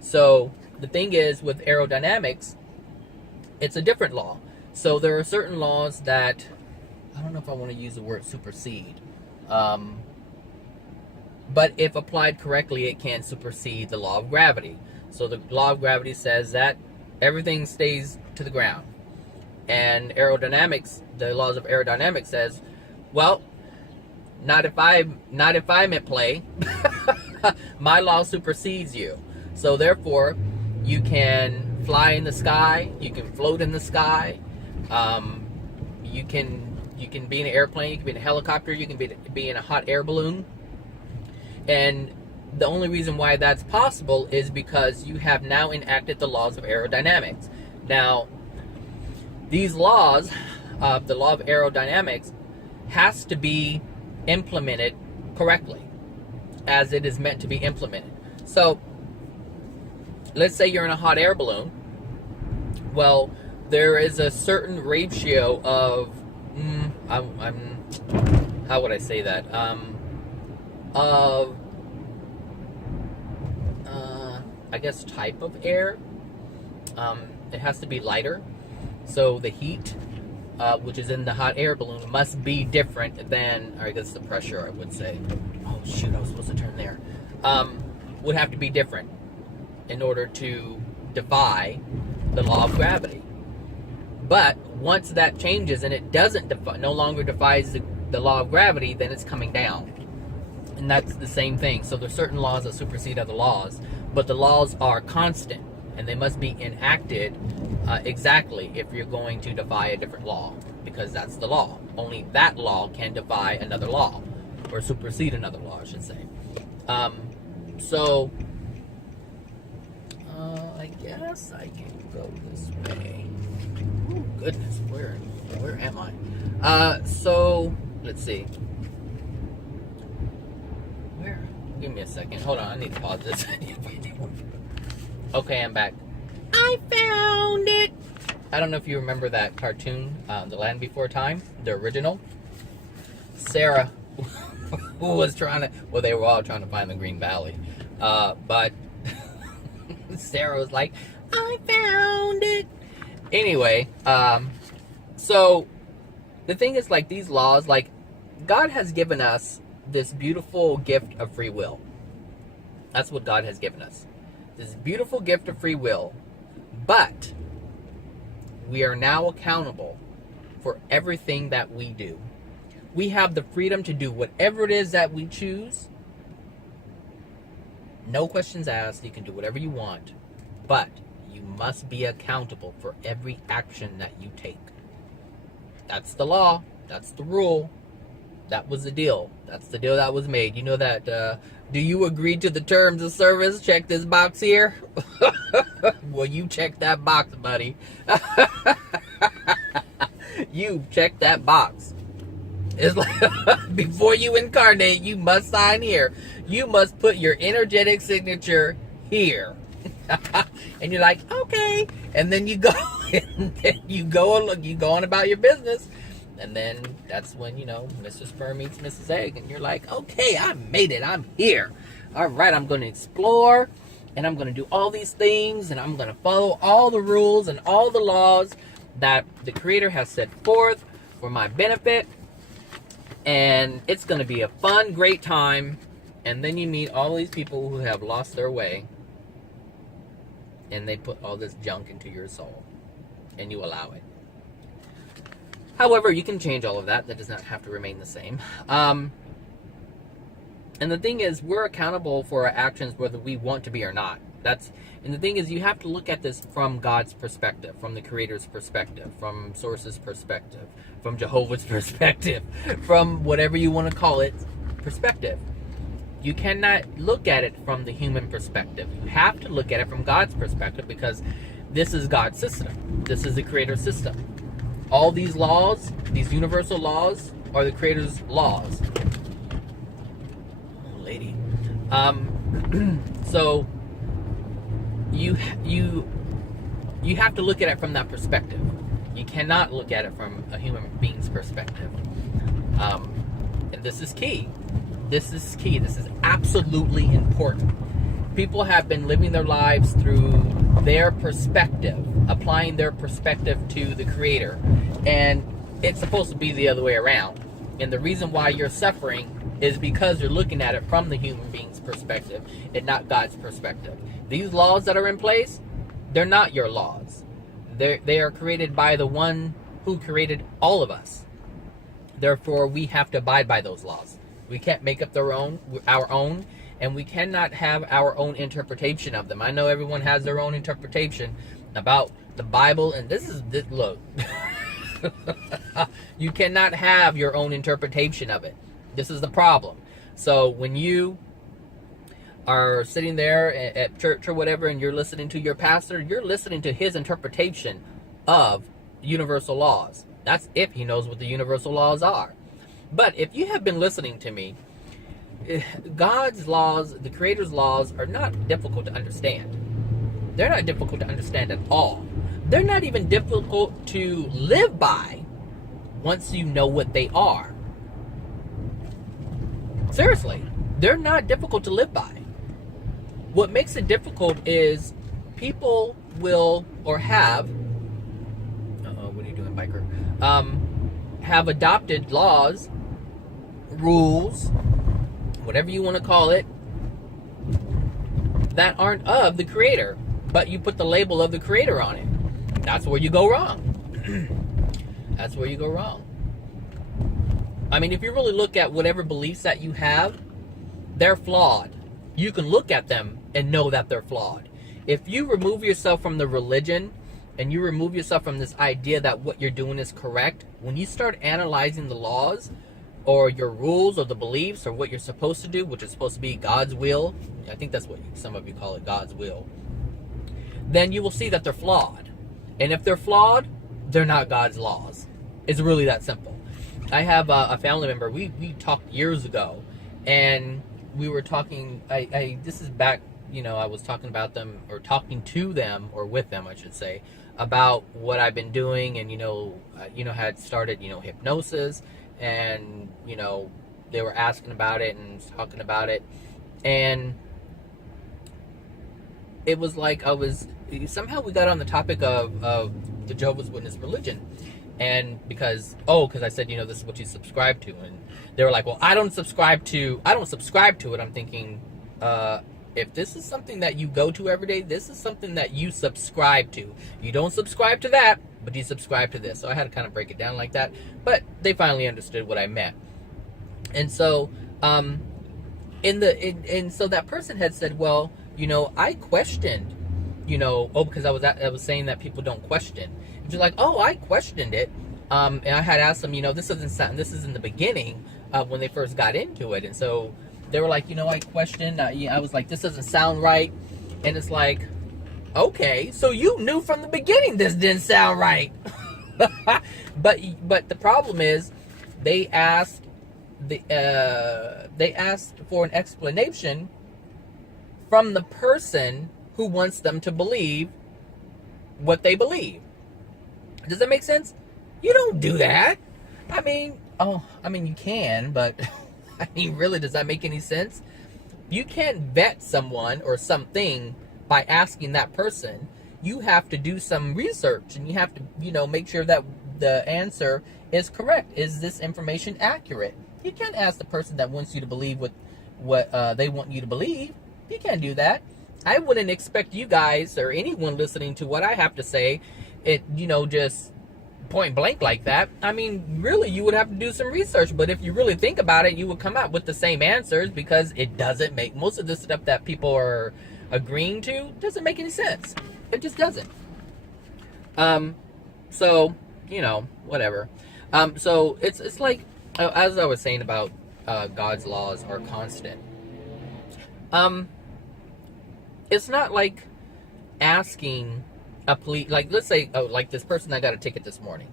So the thing is, with aerodynamics, it's a different law. So there are certain laws that, I don't know if I want to use the word supersede. But if applied correctly, it can supersede the law of gravity. So the law of gravity says that everything stays to the ground. And aerodynamics, the laws of aerodynamics says, well, not if I'm at play. My law supersedes you. So therefore, you can fly in the sky, you can float in the sky, you can be in an airplane, you can be in a helicopter, you can be in a hot air balloon. And the only reason why that's possible is because you have now enacted the laws of aerodynamics. Now, these laws, the law of aerodynamics, has to be implemented correctly, as it is meant to be implemented. So, let's say you're in a hot air balloon. Well, there is a certain ratio of, how would I say that? Of, I guess, type of air. It has to be lighter. So the heat, which is in the hot air balloon, must be different than, or I guess the pressure, I would say. Oh shoot, I was supposed to turn there. Would have to be different in order to defy the law of gravity. But once that changes and it doesn't no longer defies the law of gravity, then it's coming down. And that's the same thing. So there's certain laws that supersede other laws, but the laws are constant and they must be enacted exactly if you're going to defy a different law, because that's the law. Only that law can defy another law, or supersede another law, I should say. So I guess I can go this way. Oh goodness, where am I? So let's see. Where? Give me a second. Hold on, I need to pause this. Okay, I'm back. I found it. I don't know if you remember that cartoon, The Land Before Time, the original. Sarah, who was trying to, well, they were all trying to find the Green Valley, but Sarah was like, I found it. Anyway, so the thing is, like, these laws, like, God has given us this beautiful gift of free will. That's what God has given us. This beautiful gift of free will. But we are now accountable for everything that we do. We have the freedom to do whatever it is that we choose. No questions asked. You can do whatever you want. But you must be accountable for every action that you take. That's the law. That's the rule. That was the deal. That's the deal that was made. You know that, do you agree to the terms of service? Check this box here. Well, you check that box, buddy. You check that box. It's like, before you incarnate, you must sign here. You must put your energetic signature here. And you're like, okay. And then you go, and then you go on about your business. And then that's when, Mr. Sperm meets Mrs. Egg. And you're like, okay, I made it. I'm here. All right, I'm going to explore. And I'm going to do all these things. And I'm going to follow all the rules and all the laws that the Creator has set forth for my benefit. And it's going to be a fun, great time. And then you meet all these people who have lost their way. And they put all this junk into your soul. And you allow it. However, you can change all of that. That does not have to remain the same. And the thing is, we're accountable for our actions whether we want to be or not. And the thing is, you have to look at this from God's perspective, from the Creator's perspective, from Source's perspective, from Jehovah's perspective, from whatever you want to call it, perspective. You cannot look at it from the human perspective. You have to look at it from God's perspective, because this is God's system. This is the Creator's system. All these laws, these universal laws, are the Creator's laws. Oh, lady. So you have to look at it from that perspective. You cannot look at it from a human being's perspective. And this is key. This is key. This is absolutely important. People have been living their lives through their perspective, applying their perspective to the Creator. And it's supposed to be the other way around. And the reason why you're suffering is because you're looking at it from the human being's perspective and not God's perspective. These laws that are in place, they're not your laws. They are created by the one who created all of us. Therefore, we have to abide by those laws. We can't make up our own, and we cannot have our own interpretation of them. I know everyone has their own interpretation about the Bible, and look. You cannot have your own interpretation of it. This is the problem. So when you are sitting there at church or whatever, and you're listening to your pastor, you're listening to his interpretation of universal laws. That's if he knows what the universal laws are. But if you have been listening to me, God's laws, the Creator's laws, are not difficult to understand. They're not difficult to understand at all. they're not even difficult to live by once you know what they are. Seriously, they're not difficult to live by. What makes it difficult is people will or have, what are you doing, biker? Have adopted laws, rules, whatever you want to call it, that aren't of the creator, but you put the label of the creator on it. That's where you go wrong. That's where you go wrong. I mean, if you really look at whatever beliefs that you have, they're flawed. You can look at them and know that they're flawed. If you remove yourself from the religion and you remove yourself from this idea that what you're doing is correct, when you start analyzing the laws or your rules or the beliefs or what you're supposed to do, which is supposed to be God's will, I think that's what some of you call it, God's will, then you will see that they're flawed. And if they're flawed, they're not God's laws. It's really that simple. I have a family member, we talked years ago, and we were talking, this is back, I was talking about them, or talking to them, or with them, I should say, about what I've been doing, and, had started, hypnosis, and, they were asking about it and talking about it, and it was like somehow we got on the topic of the Jehovah's Witness religion. And because I said, this is what you subscribe to. And they were like, well, I don't subscribe to it. I'm thinking, if this is something that you go to every day, this is something that you subscribe to. You don't subscribe to that, but you subscribe to this. So I had to kind of break it down like that. But they finally understood what I meant. And so, and so that person had said, well, I questioned, because I was saying that people don't question. And she's like, oh, I questioned it. And I had asked them, this is in the beginning when they first got into it. And so they were like, I questioned, I was like, this doesn't sound right. And it's like, okay, so you knew from the beginning this didn't sound right. But the problem is they asked for an explanation from the person who wants them to believe what they believe. Does that make sense? You don't do that. I mean, you can, but really, does that make any sense? You can't vet someone or something by asking that person. You have to do some research, and you have to, make sure that the answer is correct. Is this information accurate? You can't ask the person that wants you to believe what they want you to believe. You can't do that. I wouldn't expect you guys or anyone listening to what I have to say, just point blank like that. I mean, really, you would have to do some research. But if you really think about it, you would come out with the same answers, because it doesn't make, most of the stuff that people are agreeing to doesn't make any sense. It just doesn't. So, whatever. So it's like, as I was saying about God's laws are constant. It's not like asking a police, like, let's say, like this person that got a ticket this morning,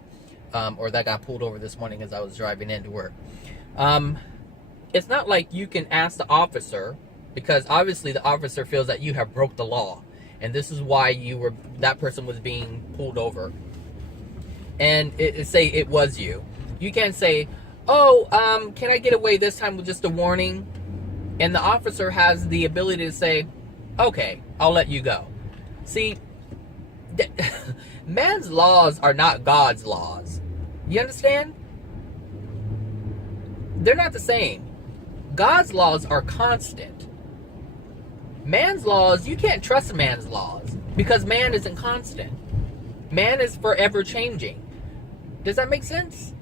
or that got pulled over this morning as I was driving into work. It's not like you can ask the officer, because obviously the officer feels that you have broke the law, and this is why that person was being pulled over. And say it was you. You can't say, can I get away this time with just a warning? And the officer has the ability to say, okay, I'll let you go. See, man's laws are not God's laws. You understand? They're not the same. God's laws are constant. Man's laws, you can't trust man's laws, because man isn't constant. Man is forever changing. Does that make sense?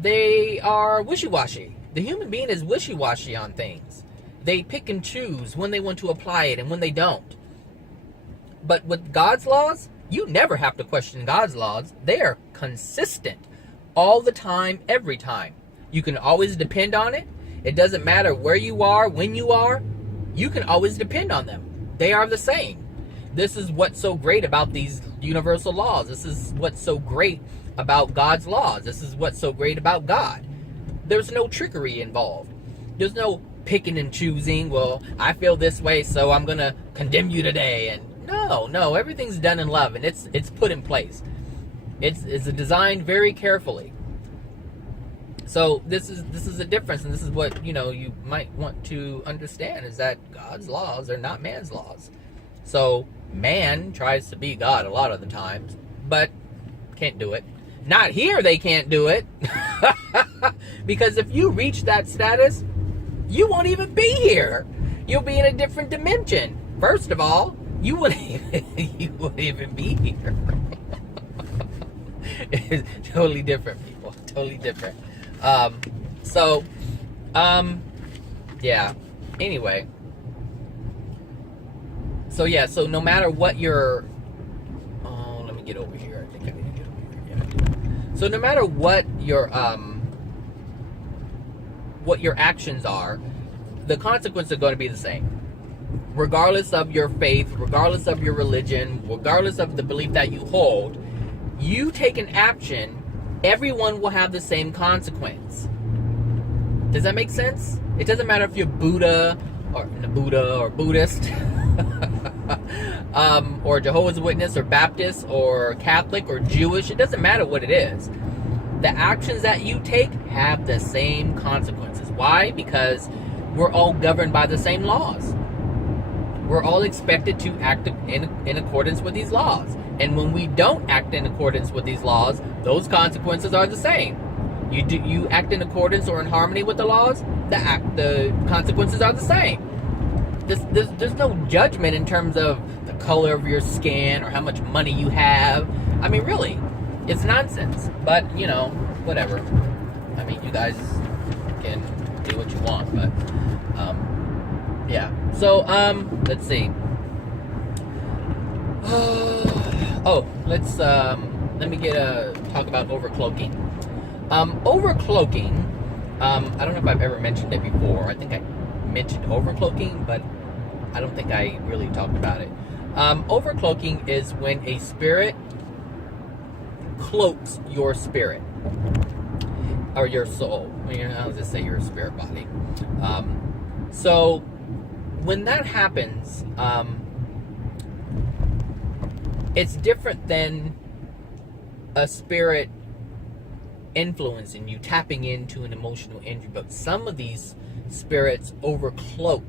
They are wishy-washy. The human being is wishy-washy on things. They pick and choose when they want to apply it and when they don't. But with God's laws, you never have to question God's laws. They are consistent all the time, every time. You can always depend on it. It doesn't matter where you are, when you are. You can always depend on them. They are the same. This is what's so great about these universal laws. This is what's so great about God's laws. This is what's so great about God. There's no trickery involved. There's no picking and choosing. Well, I feel this way, so I'm going to condemn you today. And No, everything's done in love, and it's put in place. It's designed very carefully. So this is a difference, and this is what you might want to understand, is that God's laws are not man's laws. So man tries to be God a lot of the times, but can't do it. Not here, they can't do it. Because if you reach that status, you won't even be here. You'll be in a different dimension. First of all, you wouldn't even be here. It's totally different, people. Totally different. Yeah. Anyway. So no matter what your... Oh, let me get over here. I think I need to get over here. Yeah. So no matter what your actions are, the consequences are going to be the same. Regardless of your faith, regardless of your religion, regardless of the belief that you hold, you take an action, everyone will have the same consequence. Does that make sense? It doesn't matter if you're Buddha or Buddhist, or Jehovah's Witness or Baptist or Catholic or Jewish. It doesn't matter what it is. The actions that you take have the same consequences. Why? Because we're all governed by the same laws. We're all expected to act in accordance with these laws. And when we don't act in accordance with these laws, those consequences are the same. You act in accordance or in harmony with the laws, the consequences are the same. There's no judgment in terms of the color of your skin or how much money you have. I mean, really, it's nonsense. But, whatever. I mean, you guys can do what you want, but, yeah. So, let's see. Let me talk about overcloaking. Overcloaking, I don't know if I've ever mentioned it before. I think I mentioned overcloaking, but I don't think I really talked about it. Overcloaking is when a spirit cloaks your spirit or your soul. I'll just say your spirit body. So when that happens, it's different than a spirit influencing you, tapping into an emotional injury. But some of these spirits overcloak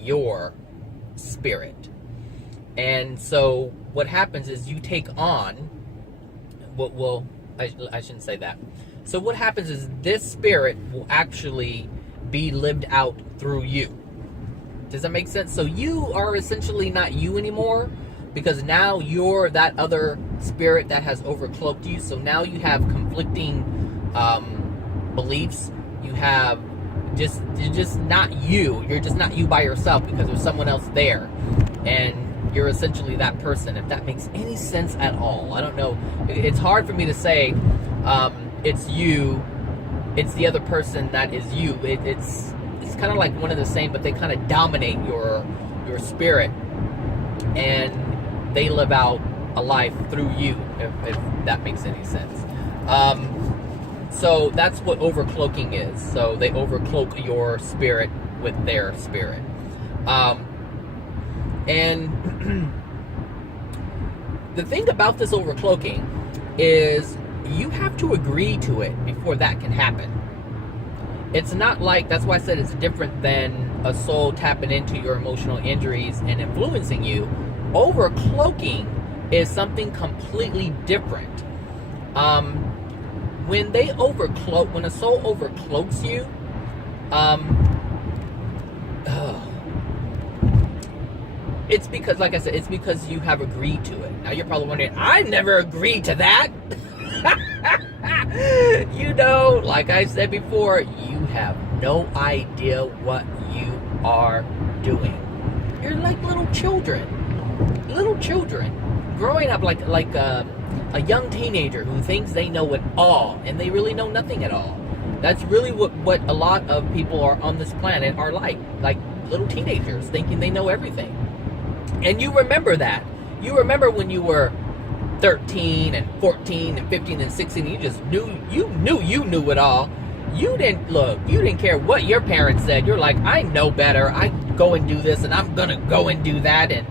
your spirit. And so what happens is you take on I shouldn't say that. So what happens is this spirit will actually be lived out through you. Does that make sense? So you are essentially not you anymore, because now you're that other spirit that has overcloaked you. So now you have conflicting beliefs. You're just not you. You're just not you by yourself, because there's someone else there, and you're essentially that person. If that makes any sense at all, I don't know. It's hard for me to say. It's you. It's the other person that is you. It's kind of like one and the same, but they kind of dominate your spirit, and they live out a life through you, if that makes any sense. So that's what overcloaking is. So they overcloak your spirit with their spirit. And the thing about this overcloaking is you have to agree to it before that can happen. It's not like, that's why I said it's different than a soul tapping into your emotional injuries and influencing you. Overcloaking is something completely different. When a soul overcloaks you, it's because, like I said, it's because you have agreed to it. Now you're probably wondering, I never agreed to that. Like I said before, you have no idea what you are doing. You're like little children growing up like a young teenager who thinks they know it all, and they really know nothing at all. That's really what a lot of people are on this planet are like little teenagers thinking they know everything. And you remember that. You remember when you were 13 and 14 and 15 and 16, you just knew you knew it all. You didn't care what your parents said. You're like, I know better. I go and do this, and I'm gonna go and do that, and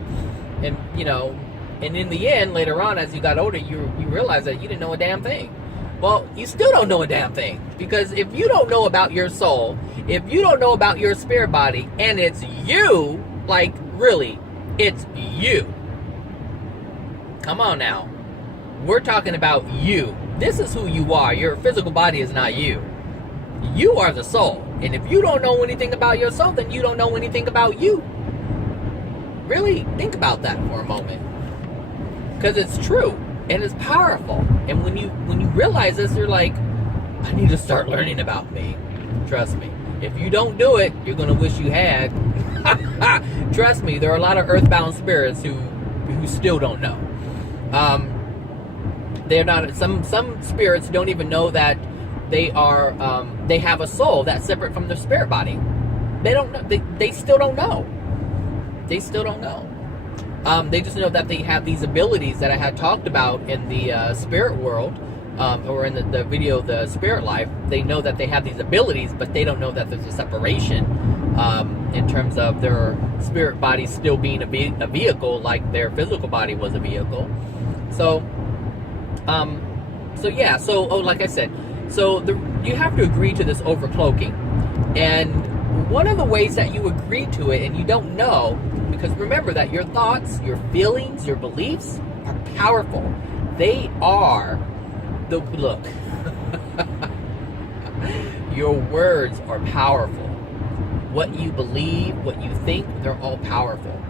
you know, and in the end, later on, as you got older, you realize that you didn't know a damn thing. Well, you still don't know a damn thing. Because if you don't know about your soul, if you don't know about your spirit body, and it's you, like, really, it's you. Come on now. We're talking about you. This is who you are. Your physical body is not you. You are the soul. And if you don't know anything about your soul, then you don't know anything about you. Really, think about that for a moment. Because it's true. And it's powerful. And when you realize this, you're like, I need to start learning about me. Trust me. If you don't do it, you're going to wish you had. Trust me, there are a lot of earthbound spirits who still don't know. They're not. Some spirits don't even know that they are. They have a soul that's separate from their spirit body. They don't know. They still don't know. They still don't know. They just know that they have these abilities that I had talked about in the spirit world, or in the video, The Spirit Life. They know that they have these abilities, but they don't know that there's a separation in terms of their spirit body still being a vehicle, like their physical body was a vehicle. So yeah. So like I said, so you have to agree to this overcloaking, and one of the ways that you agree to it, and you don't know. Because remember that your thoughts, your feelings, your beliefs are powerful. They are look. Your words are powerful. What you believe, what you think, they're all powerful.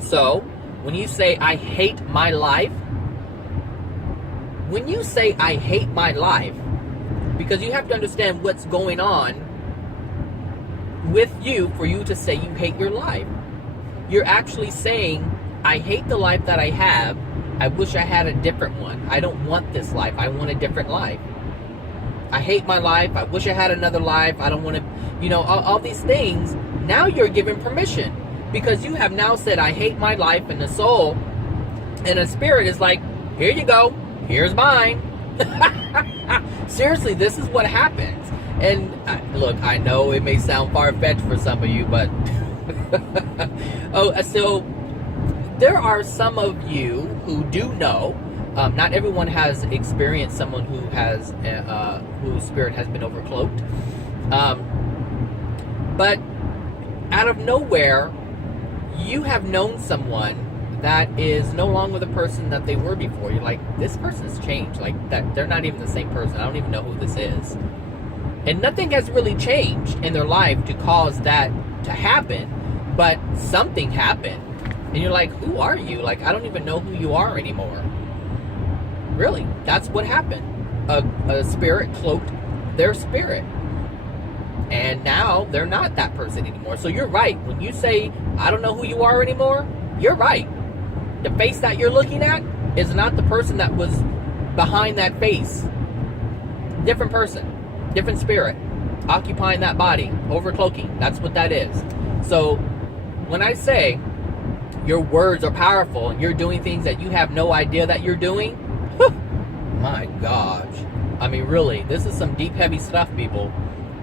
So, when you say, I hate my life, because you have to understand what's going on with you for you to say you hate your life. You're actually saying, I hate the life that I have. I wish I had a different one. I don't want this life. I want a different life. I hate my life. I wish I had another life. I don't want to, all these things. Now you're given permission. Because you have now said, I hate my life, and the soul and the spirit is like, here you go. Here's mine. Seriously, this is what happens. And look, I know it may sound far-fetched for some of you, but... so there are some of you who do know. Not everyone has experienced someone who has whose spirit has been overcloaked. But out of nowhere, you have known someone that is no longer the person that they were before. You're like, this person's changed. Like that, they're not even the same person. I don't even know who this is. And nothing has really changed in their life to cause that to happen. But something happened. And you're like, who are you? Like, I don't even know who you are anymore. Really, that's what happened. A spirit cloaked their spirit. And now they're not that person anymore. So you're right. When you say, I don't know who you are anymore, you're right. The face that you're looking at is not the person that was behind that face. Different person. Different spirit. Occupying that body. Overcloaking. That's what that is. So when I say your words are powerful and you're doing things that you have no idea that you're doing, my gosh. I mean, really, this is some deep, heavy stuff, people.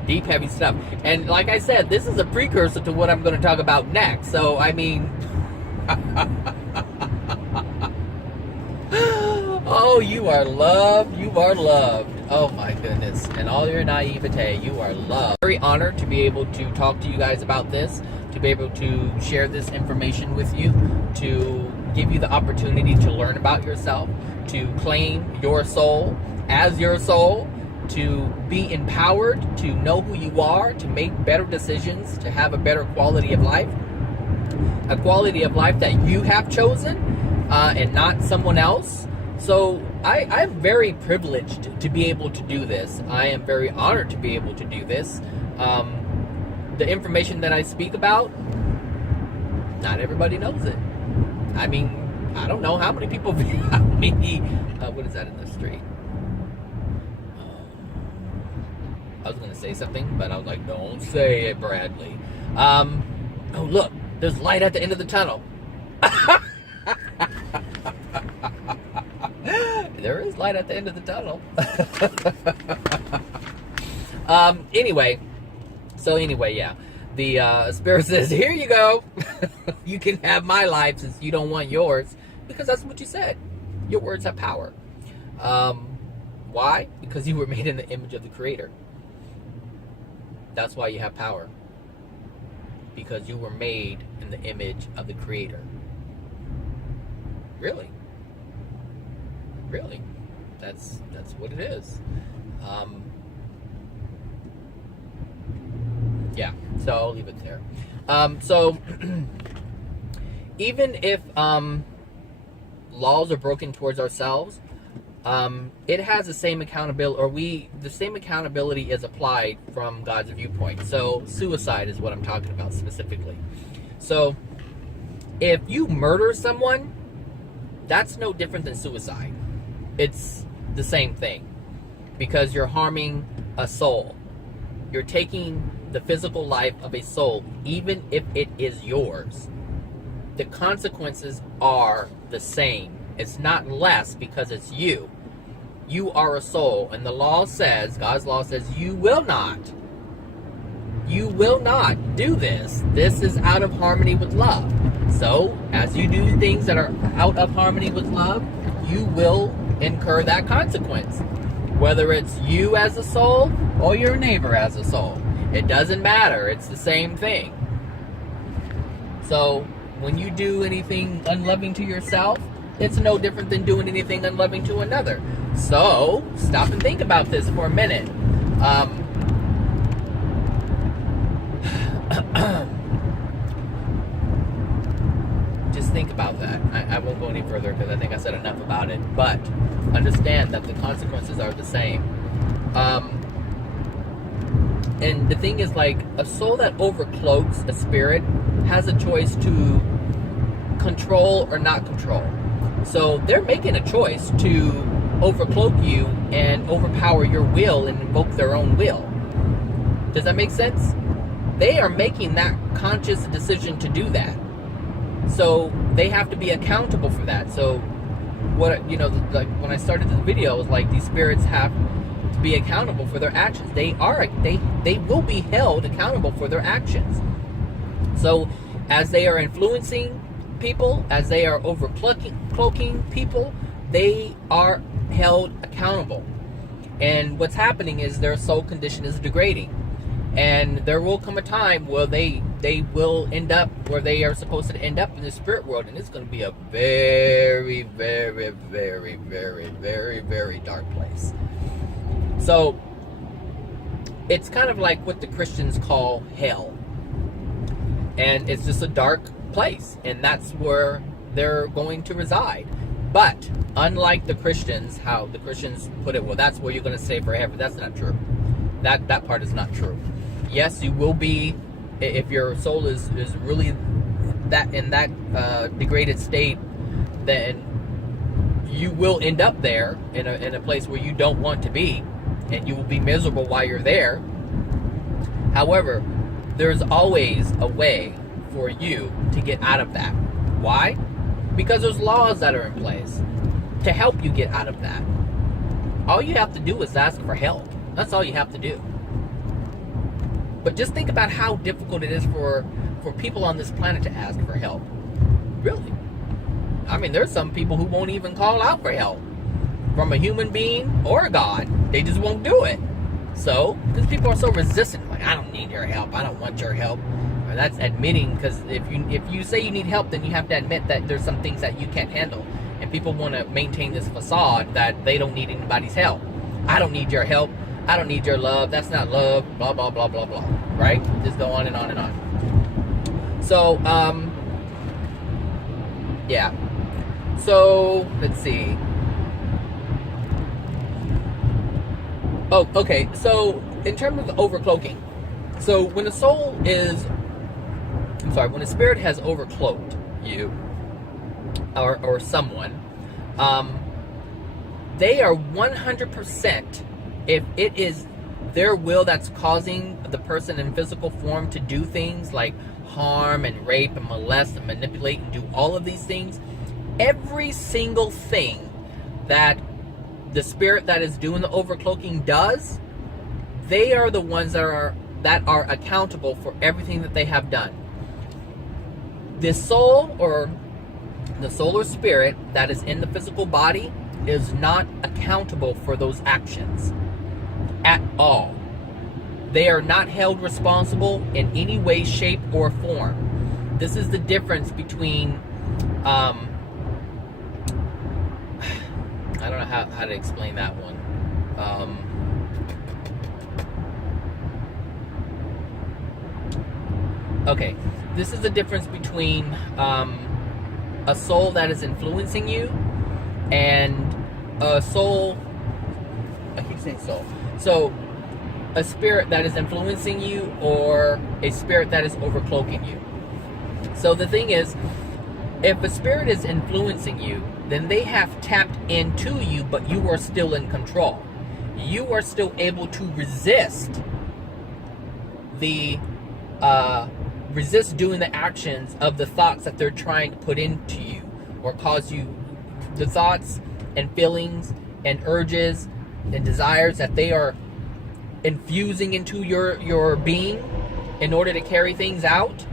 Deep, heavy stuff. And like I said, this is a precursor to what I'm going to talk about next. So, I mean... Oh, you are loved. You are loved. Oh, my goodness. And all your naivete, you are loved. Very honored to be able to talk to you guys about this, to be able to share this information with you, to give you the opportunity to learn about yourself, to claim your soul as your soul, to be empowered, to know who you are, to make better decisions, to have a better quality of life, a quality of life that you have chosen and not someone else. So I'm very privileged to be able to do this. I am very honored to be able to do this. The information that I speak about, not everybody knows it. I mean, I don't know how many people, what is that in the street? I was going to say something, but I was like, don't say it, Bradley. Oh, look, there's light at the end of the tunnel. There is light at the end of the tunnel. Anyway, yeah. the spirit says, here you go. You can have my life since you don't want yours, because that's what you said. Your words have power. Why? Because you were made in the image of the Creator. That's why you have power. Because you were made in the image of the Creator. Really. Really. That's what it is. Yeah, so I'll leave it there. So even if laws are broken towards ourselves, it has the same accountability, or the same accountability is applied from God's viewpoint. So suicide is what I'm talking about specifically. So if you murder someone, that's no different than suicide. It's the same thing, because you're harming a soul. You're taking the physical life of a soul, even if it is yours. The consequences are the same. It's not less because it's you. You are a soul, and the law says, God's law says, you will not do this. This is out of harmony with love. So, as you do things that are out of harmony with love, you will incur that consequence. Whether it's you as a soul or your neighbor as a soul. It doesn't matter. It's the same thing. So, when you do anything unloving to yourself, it's no different than doing anything unloving to another. So, stop and think about this for a minute. Just think about that. I won't go any further because I think I said enough about it. But understand that the consequences are the same. And the thing is, like, a soul that overcloaks a spirit has a choice to control or not control. So they're making a choice to overcloak you and overpower your will and invoke their own will. Does that make sense? They are making that conscious decision to do that. So they have to be accountable for that. So what, like when I started the video, it was like these spirits have to be accountable for their actions. They will be held accountable for their actions. So as they are influencing people, as they are overcloaking people, they are held accountable. And what's happening is their soul condition is degrading. And there will come a time where they will end up where they are supposed to end up in the spirit world, and it's going to be a very, very, very, very, very, very dark place. So it's kind of like what the Christians call hell. And it's just a dark place, and that's where they're going to reside. But unlike the Christians, how the Christians put it, well, that's where you're going to stay forever. That's not true. That part is not true. Yes, you will be, if your soul is really that in that degraded state, then you will end up there in a place where you don't want to be, and you will be miserable while you're there. However, there's always a way for you to get out of that. Why? Because there's laws that are in place to help you get out of that. All you have to do is ask for help. That's all you have to do. But just think about how difficult it is for people on this planet to ask for help. Really. I mean, there's some people who won't even call out for help from a human being or a God. They just won't do it. So, because people are so resistant, like, I don't need your help. I don't want your help. And that's admitting, because if you say you need help, then you have to admit that there's some things that you can't handle. And people want to maintain this facade that they don't need anybody's help. I don't need your help. I don't need your love. That's not love. Blah, blah, blah, blah, blah. Right? Just go on and on and on. So, yeah. So, let's see. Oh, okay. So, in terms of the overcloaking. So, when a soul is... when a spirit has overcloaked you, or someone, they are 100%, if it is their will that's causing the person in physical form to do things like harm and rape and molest and manipulate and do all of these things, every single thing that the spirit that is doing the overcloaking does, they are the ones that are that are accountable for everything that they have done. The soul or spirit that is in the physical body is not accountable for those actions at all. They are not held responsible in any way, shape, or form. This is the difference between, I don't know how to explain that one. Okay, this is the difference between a soul that is influencing you and a soul, I keep saying soul, so a spirit that is influencing you or a spirit that is overcloaking you. So the thing is, if a spirit is influencing you, then they have tapped into you, but you are still in control. You are still able to resist doing the actions of the thoughts that they're trying to put into you or cause you, the thoughts and feelings and urges and desires that they are infusing into your being in order to carry things out.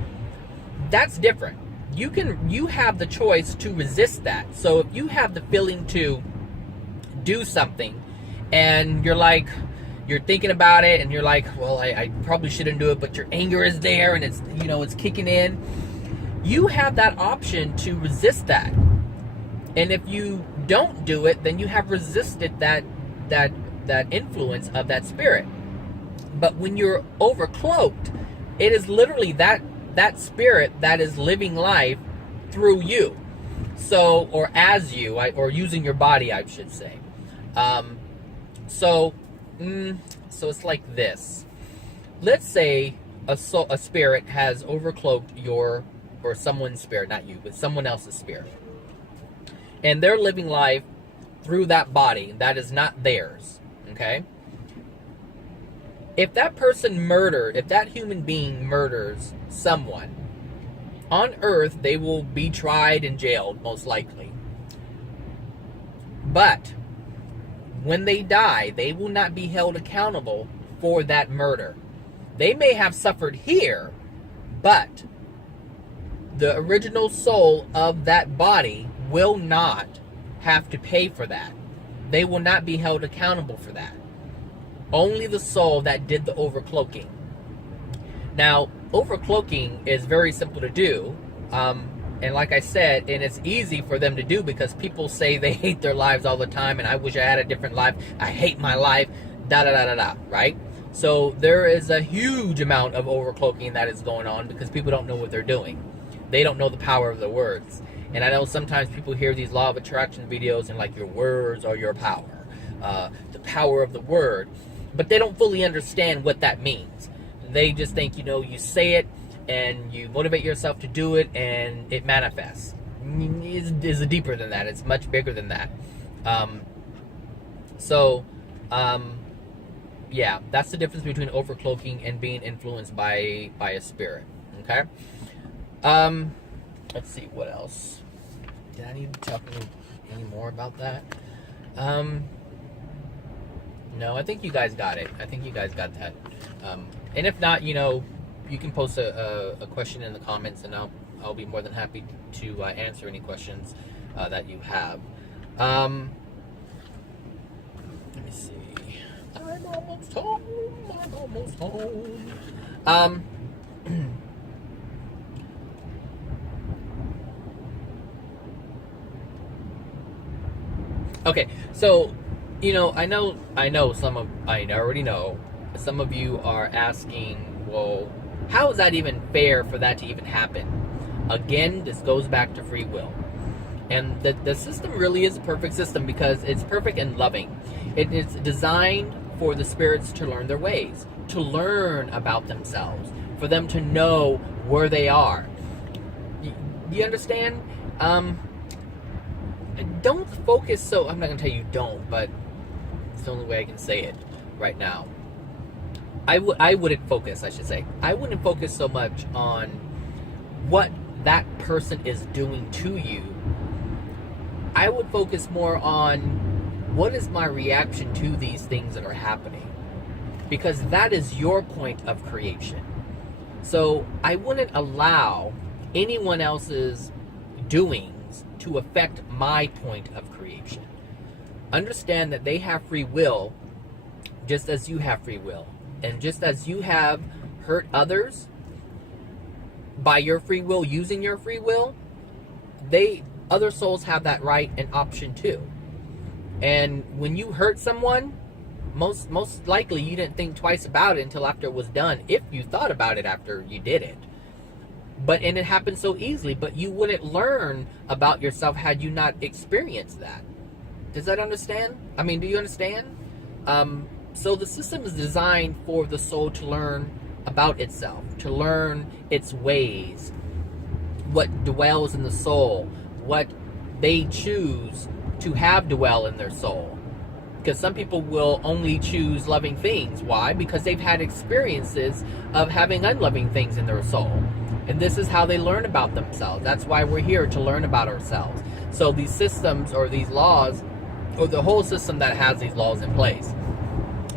That's different. You have the choice to resist that. So if you have the feeling to do something and you're thinking about it and you're like, well, I probably shouldn't do it, but your anger is there and it's kicking in, you have that option to resist that. And if you don't do it, then you have resisted that influence of that spirit. But when you're overcloaked, it is literally that spirit that is living life through you. So, or as you, or using your body, I should say. So it's like this. Let's say a spirit has overcloaked or someone's spirit, not you, but someone else's spirit. And they're living life through that body that is not theirs, okay? If that human being murders someone, on earth they will be tried and jailed, most likely. But when they die, they will not be held accountable for that murder. They may have suffered here, but the original soul of that body will not have to pay for that. They will not be held accountable for that. Only the soul that did the overcloaking. Now, overcloaking is very simple to do. And like I said, and it's easy for them to do because people say they hate their lives all the time and I wish I had a different life. I hate my life, right? So there is a huge amount of overcloaking that is going on because people don't know what they're doing. They don't know the power of the words. And I know sometimes people hear these law of attraction videos and like your words are your power. The power of the word. But they don't fully understand what that means. They just think, you say it and you motivate yourself to do it and it manifests. It's deeper than that. It's much bigger than that. Yeah, that's the difference between overcloaking and being influenced by a spirit. Okay? Let's see, what else? Did I need to talk any more about that? No, I think you guys got it. I think you guys got that. And if not, you can post a question in the comments, and I'll be more than happy to answer any questions that you have. Let me see. I'm almost home. Okay, so I already know some of you are asking, well, how is that even fair for that to even happen? Again, this goes back to free will. And the system really is a perfect system because it's perfect and loving. It's designed for the spirits to learn their ways, to learn about themselves, for them to know where they are. You understand? Don't focus so... I'm not going to tell you don't, but it's the only way I can say it right now. I wouldn't focus, I should say. I wouldn't focus so much on what that person is doing to you. I would focus more on what is my reaction to these things that are happening. because that is your point of creation. So I wouldn't allow anyone else's doings to affect my point of creation. Understand that they have free will just as you have free will. And just as you have hurt others by your free will, using your free will, other souls have that right and option too. And when you hurt someone, most likely you didn't think twice about it until after it was done, if you thought about it after you did it. And it happened so easily, but you wouldn't learn about yourself had you not experienced that. Does that understand? I mean, do you understand? So the system is designed for the soul to learn about itself, to learn its ways, what dwells in the soul, what they choose to have dwell in their soul. Because some people will only choose loving things. Why? Because they've had experiences of having unloving things in their soul. And this is how they learn about themselves. That's why we're here, to learn about ourselves. So these systems or these laws, or the whole system that has these laws in place,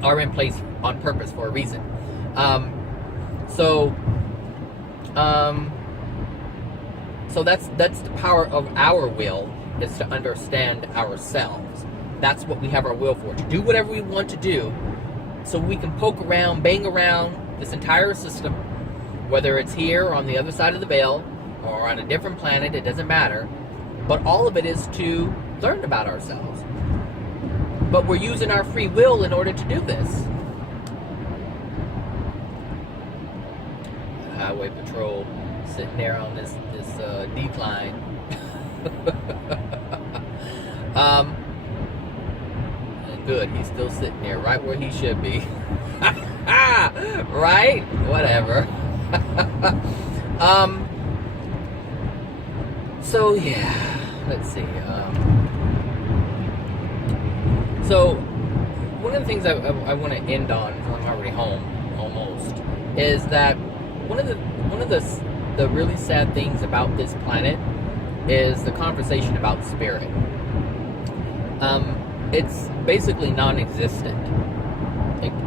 are in place on purpose for a reason. So that's the power of our will, is to understand ourselves. That's what we have our will for, to do whatever we want to do, so we can poke around, bang around this entire system, whether it's here or on the other side of the veil or on a different planet, it doesn't matter. But all of it is to learn about ourselves. But we're using our free will in order to do this. Highway patrol sitting there on this decline. Good, he's still sitting there right where he should be. Right? Whatever. So yeah, let's see. So one of the things I want to end on, I'm already home almost, is that one of the really sad things about this planet is the conversation about spirit. It's basically non-existent.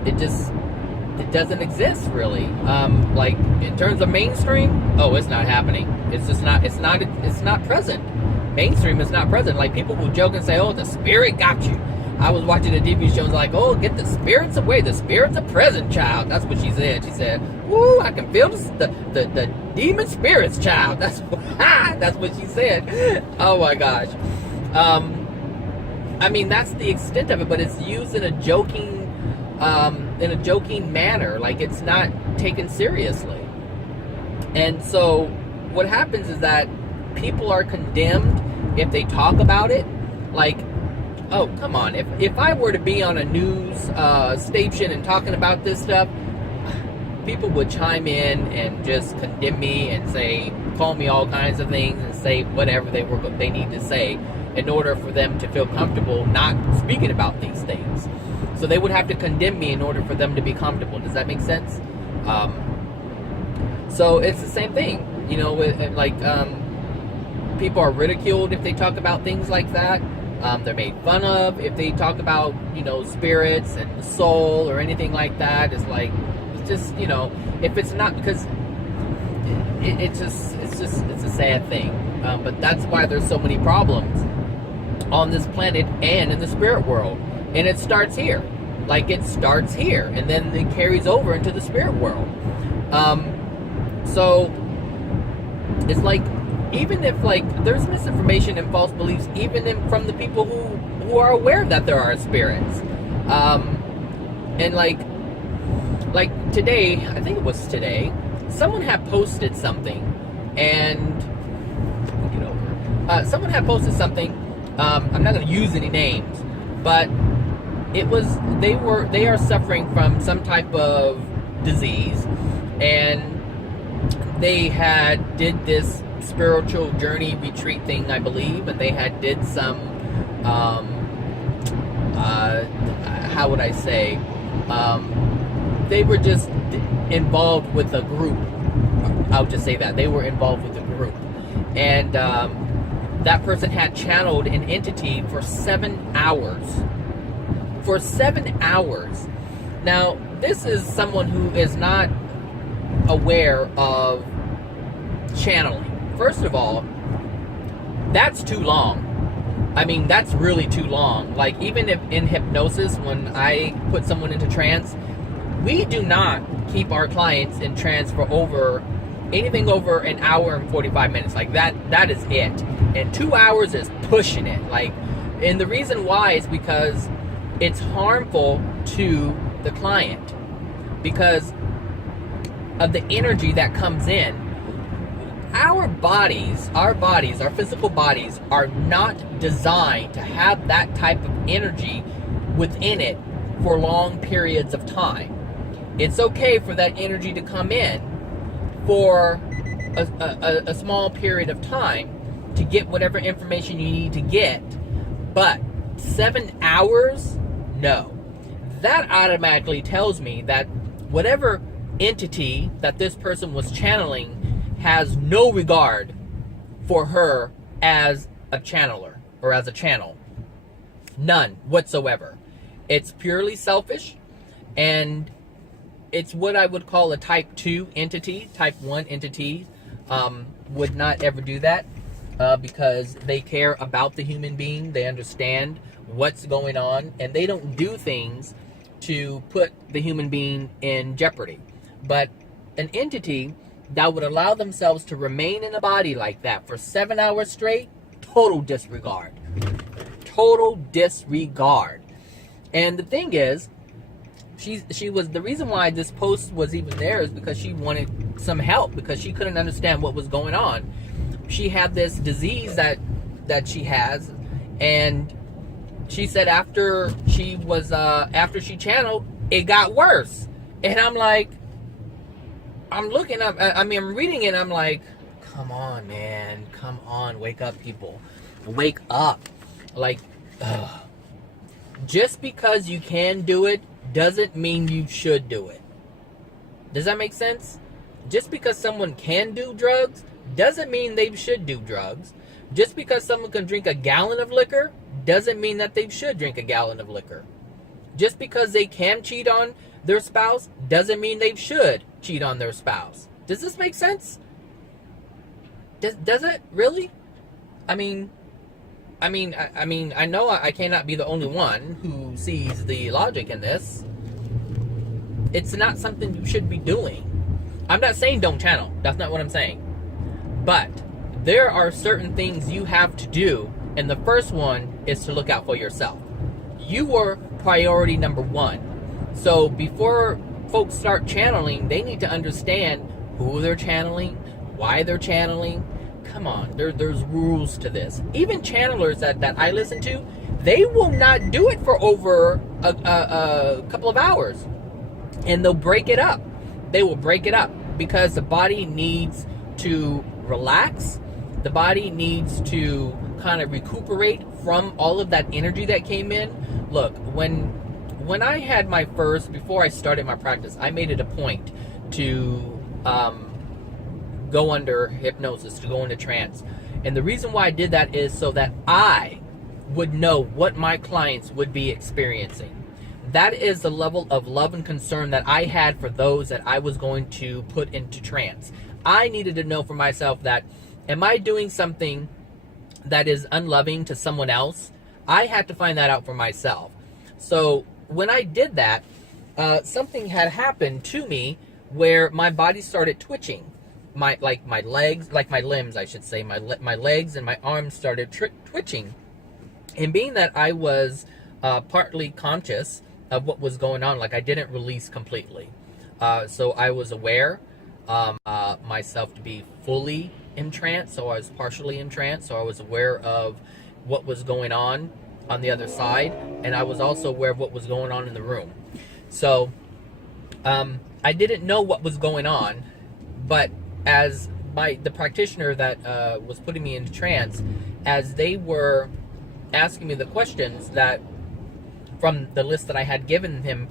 It doesn't exist really. Like in terms of mainstream, it's not happening. It's not present. Mainstream is not present. Like people will joke and say, "Oh, the spirit got you." I was watching a TV show and was like, "Oh, get the spirits away. The spirits are present, child." That's what she said. She said, "Woo, I can feel the demon spirits, child." That's what she said. Oh my gosh. I mean, that's the extent of it, but it's used in a joking manner. Like it's not taken seriously. And so what happens is that people are condemned if they talk about it. Like, oh, come on. If I were to be on a news station and talking about this stuff, people would chime in and just condemn me and say, call me all kinds of things and say whatever they need to say in order for them to feel comfortable not speaking about these things. So they would have to condemn me in order for them to be comfortable. Does that make sense? So it's the same thing. You know, people are ridiculed if they talk about things like that. They're made fun of if they talk about, spirits and the soul or anything like that. It's just, if it's not, because it's a sad thing. But that's why there's so many problems on this planet and in the spirit world. And it starts here. It starts here, and then it carries over into the spirit world. So it's like, even if there's misinformation and false beliefs, even from the people who are aware that there are spirits, and like today, I think it was today, someone had posted something, and someone had posted something. I'm not going to use any names, but it was they are suffering from some type of disease, and they did this spiritual journey retreat thing, I believe, and they did some how would I say, they were just involved with a group. I'll just say that they were involved with a group, and that person had channeled an entity for 7 hours. For 7 hours. Now, this is someone who is not aware of channeling. First of all, that's too long. I mean, that's really too long. Like, even if in hypnosis, when I put someone into trance, we do not keep our clients in trance for anything over an hour and 45 minutes. Like, that is it. And 2 hours is pushing it. Like, and the reason why is because it's harmful to the client, because of the energy that comes in. Our physical bodies are not designed to have that type of energy within it for long periods of time. It's okay for that energy to come in for a small period of time to get whatever information you need to get, but 7 hours? No. That automatically tells me that whatever entity that this person was channeling has no regard for her as a channeler or as a channel. None whatsoever. It's purely selfish, and it's what I would call a type 2 entity. Type 1 entity would not ever do that because they care about the human being. They understand what's going on, and they don't do things to put the human being in jeopardy. But an entity that would allow themselves to remain in a body like that for 7 hours straight, total disregard. Total disregard. And the thing is, she was, the reason why this post was even there is because she wanted some help, because she couldn't understand what was going on. She had this disease that she has, and she said after she channeled, it got worse. And I'm like, I'm looking up, I'm reading it, and I'm like, come on, man, come on, wake up, people, wake up. Like, just because you can do it doesn't mean you should do it. Does that make sense? Just because someone can do drugs doesn't mean they should do drugs. Just because someone can drink a gallon of liquor doesn't mean that they should drink a gallon of liquor. Just because they can cheat on their spouse doesn't mean they should cheat on their spouse. Does this make sense? Does it really? I mean, I know I cannot be the only one who sees the logic in this. It's not something you should be doing. I'm not saying don't channel. That's not what I'm saying. But there are certain things you have to do, and the first one is to look out for yourself. You are priority number one. So before folks start channeling, they need to understand who they're channeling, why they're channeling. Come on, there's rules to this. Even channelers that I listen to, they will not do it for over a couple of hours. And they'll break it up. They will break it up because the body needs to relax. The body needs to kind of recuperate from all of that energy that came in. Look, when I had before I started my practice, I made it a point to go under hypnosis, to go into trance. And the reason why I did that is so that I would know what my clients would be experiencing. That is the level of love and concern that I had for those that I was going to put into trance. I needed to know for myself that, am I doing something that is unloving to someone else? I had to find that out for myself. So when I did that, something had happened to me where my body started twitching. My limbs, I should say, my legs and my arms started twitching. And being that I was partly conscious of what was going on, like I didn't release completely. So I was aware myself to be fully in trance, so I was partially in trance, so I was aware of what was going on the other side, and I was also aware of what was going on in the room. So I didn't know what was going on, but as the practitioner that was putting me into trance, as they were asking me the questions that from the list that I had given him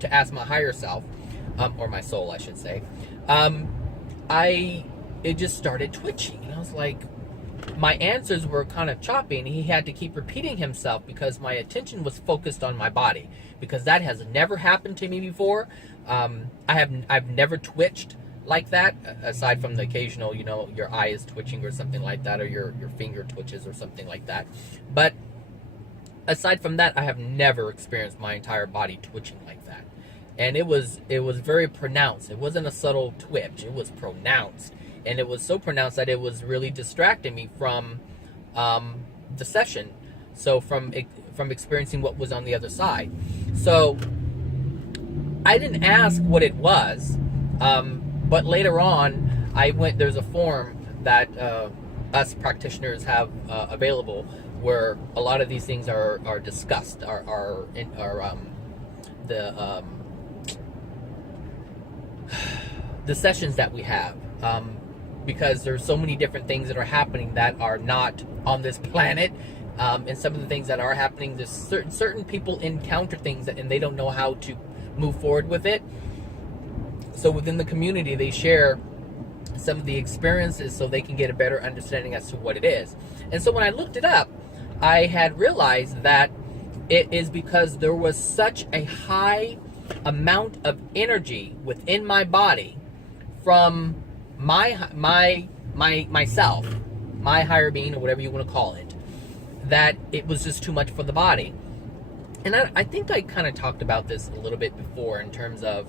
to ask my higher self, or my soul, I should say, it just started twitching, and I was like, my answers were kind of choppy, and he had to keep repeating himself because my attention was focused on my body, because that has never happened to me before. I've never twitched like that, aside from the occasional, your eye is twitching or something like that, or your finger twitches or something like that. But aside from that, I have never experienced my entire body twitching like that. And it was very pronounced. It wasn't a subtle twitch. It was pronounced. And it was so pronounced that it was really distracting me from the session. So from experiencing what was on the other side. So I didn't ask what it was. But later on, there's a forum that us practitioners have available where a lot of these things are discussed, the sessions that we have, because there's so many different things that are happening that are not on this planet, and some of the things that are happening, there's certain people encounter things and they don't know how to move forward with it. So within the community, they share some of the experiences so they can get a better understanding as to what it is. And so when I looked it up, I had realized that it is because there was such a high amount of energy within my body from myself, my higher being, or whatever you want to call it, that it was just too much for the body. And I think I kind of talked about this a little bit before in terms of,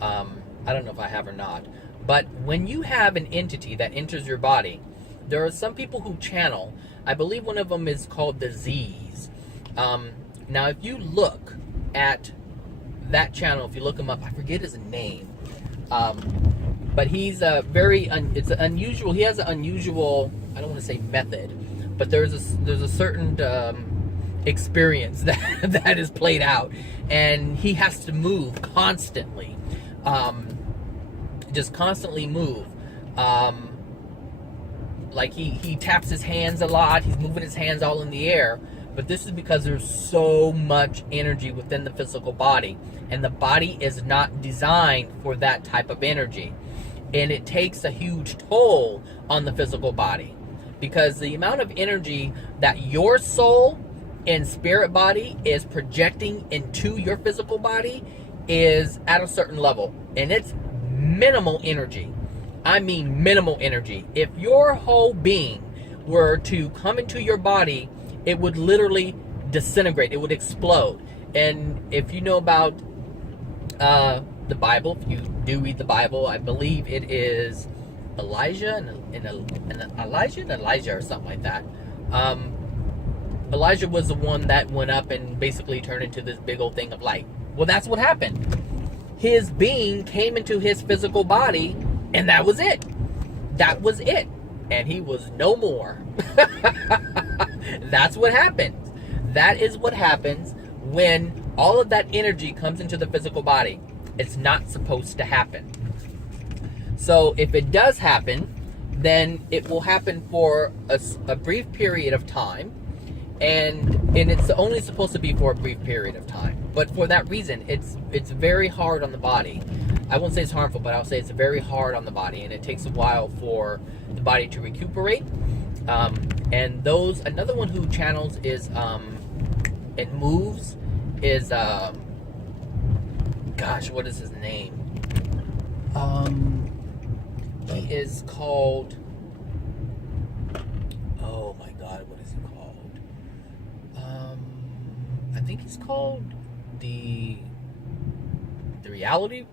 I don't know if I have or not, but when you have an entity that enters your body, there are some people who channel. I believe one of them is called the Z's. Now, if you look at that channel, if you look him up, I forget his name, but he's it's unusual. He has an unusual, I don't want to say method, but there's a certain experience that is played out, and he has to move constantly, just constantly move. Like he taps his hands a lot. He's moving his hands all in the air. But this is because there's so much energy within the physical body. And the body is not designed for that type of energy. And it takes a huge toll on the physical body. Because the amount of energy that your soul and spirit body is projecting into your physical body is at a certain level. And it's minimal energy. I mean minimal energy. If your whole being were to come into your body, it would literally disintegrate. It would explode. And if you know about the Bible, if you do read the Bible, I believe it is Elijah and Elijah or something like that. Elijah was the one that went up and basically turned into this big old thing of light. Well, that's what happened. His being came into his physical body, and that was it. That was it. And he was no more. That's what happens. That is what happens when all of that energy comes into the physical body. It's not supposed to happen. So if it does happen, then it will happen for a brief period of time. And it's only supposed to be for a brief period of time. But for that reason, it's very hard on the body. I won't say it's harmful, but I'll say it's very hard on the body, and it takes a while for the body to recuperate. And another one who channels is and moves is gosh, what is his name? He is called, oh my god, what is he called? I think he's called the reality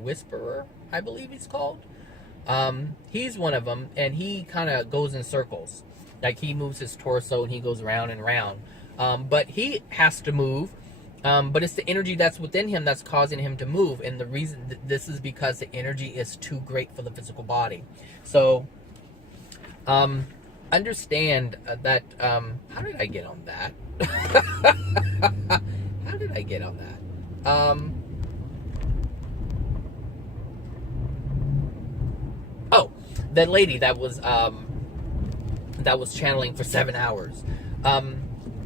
whisperer, I believe he's called. He's one of them, and he kind of goes in circles. Like, he moves his torso and he goes round and round. But he has to move. But it's the energy that's within him that's causing him to move. And the reason this is because the energy is too great for the physical body. So, understand that, how did I get on that? How did I get on that? Oh, that lady that was channeling for 7 hours.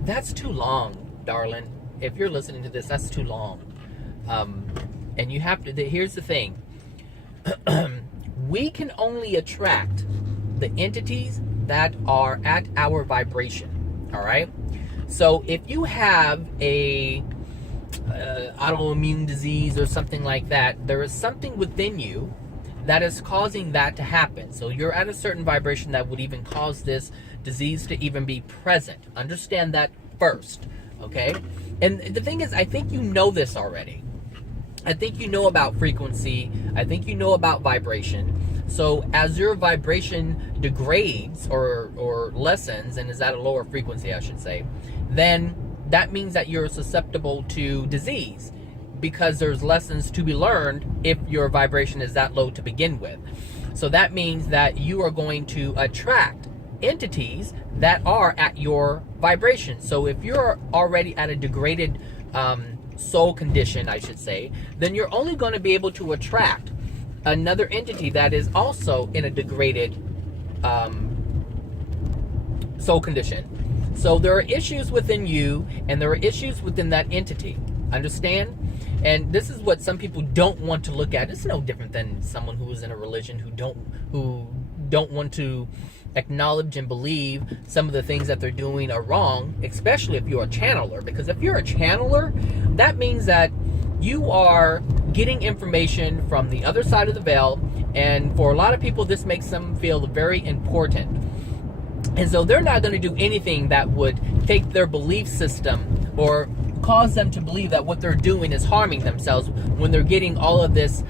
That's too long, darling. If you're listening to this, that's too long. And you have to, here's the thing. We can only attract the entities that are at our vibration. All right. So if you have a autoimmune disease or something like that, there is something within you that is causing that to happen. So you're at a certain vibration that would even cause this disease to even be present. Understand that first, okay? And the thing is, I think you know this already. I think you know about frequency. I think you know about vibration. So as your vibration degrades or lessens and is at a lower frequency, I should say, then that means that you're susceptible to disease, because there's lessons to be learned if your vibration is that low to begin with. So that means that you are going to attract entities that are at your vibration. So if you're already at a degraded soul condition, I should say, then you're only going to be able to attract another entity that is also in a degraded soul condition. So there are issues within you and there are issues within that entity. Understand? And this is what some people don't want to look at. It's no different than someone who is in a religion who don't want to acknowledge and believe some of the things that they're doing are wrong, especially if you're a channeler. Because if you're a channeler, that means that you are getting information from the other side of the veil, and for a lot of people this makes them feel very important. And so they're not going to do anything that would take their belief system or cause them to believe that what they're doing is harming themselves when they're getting all of this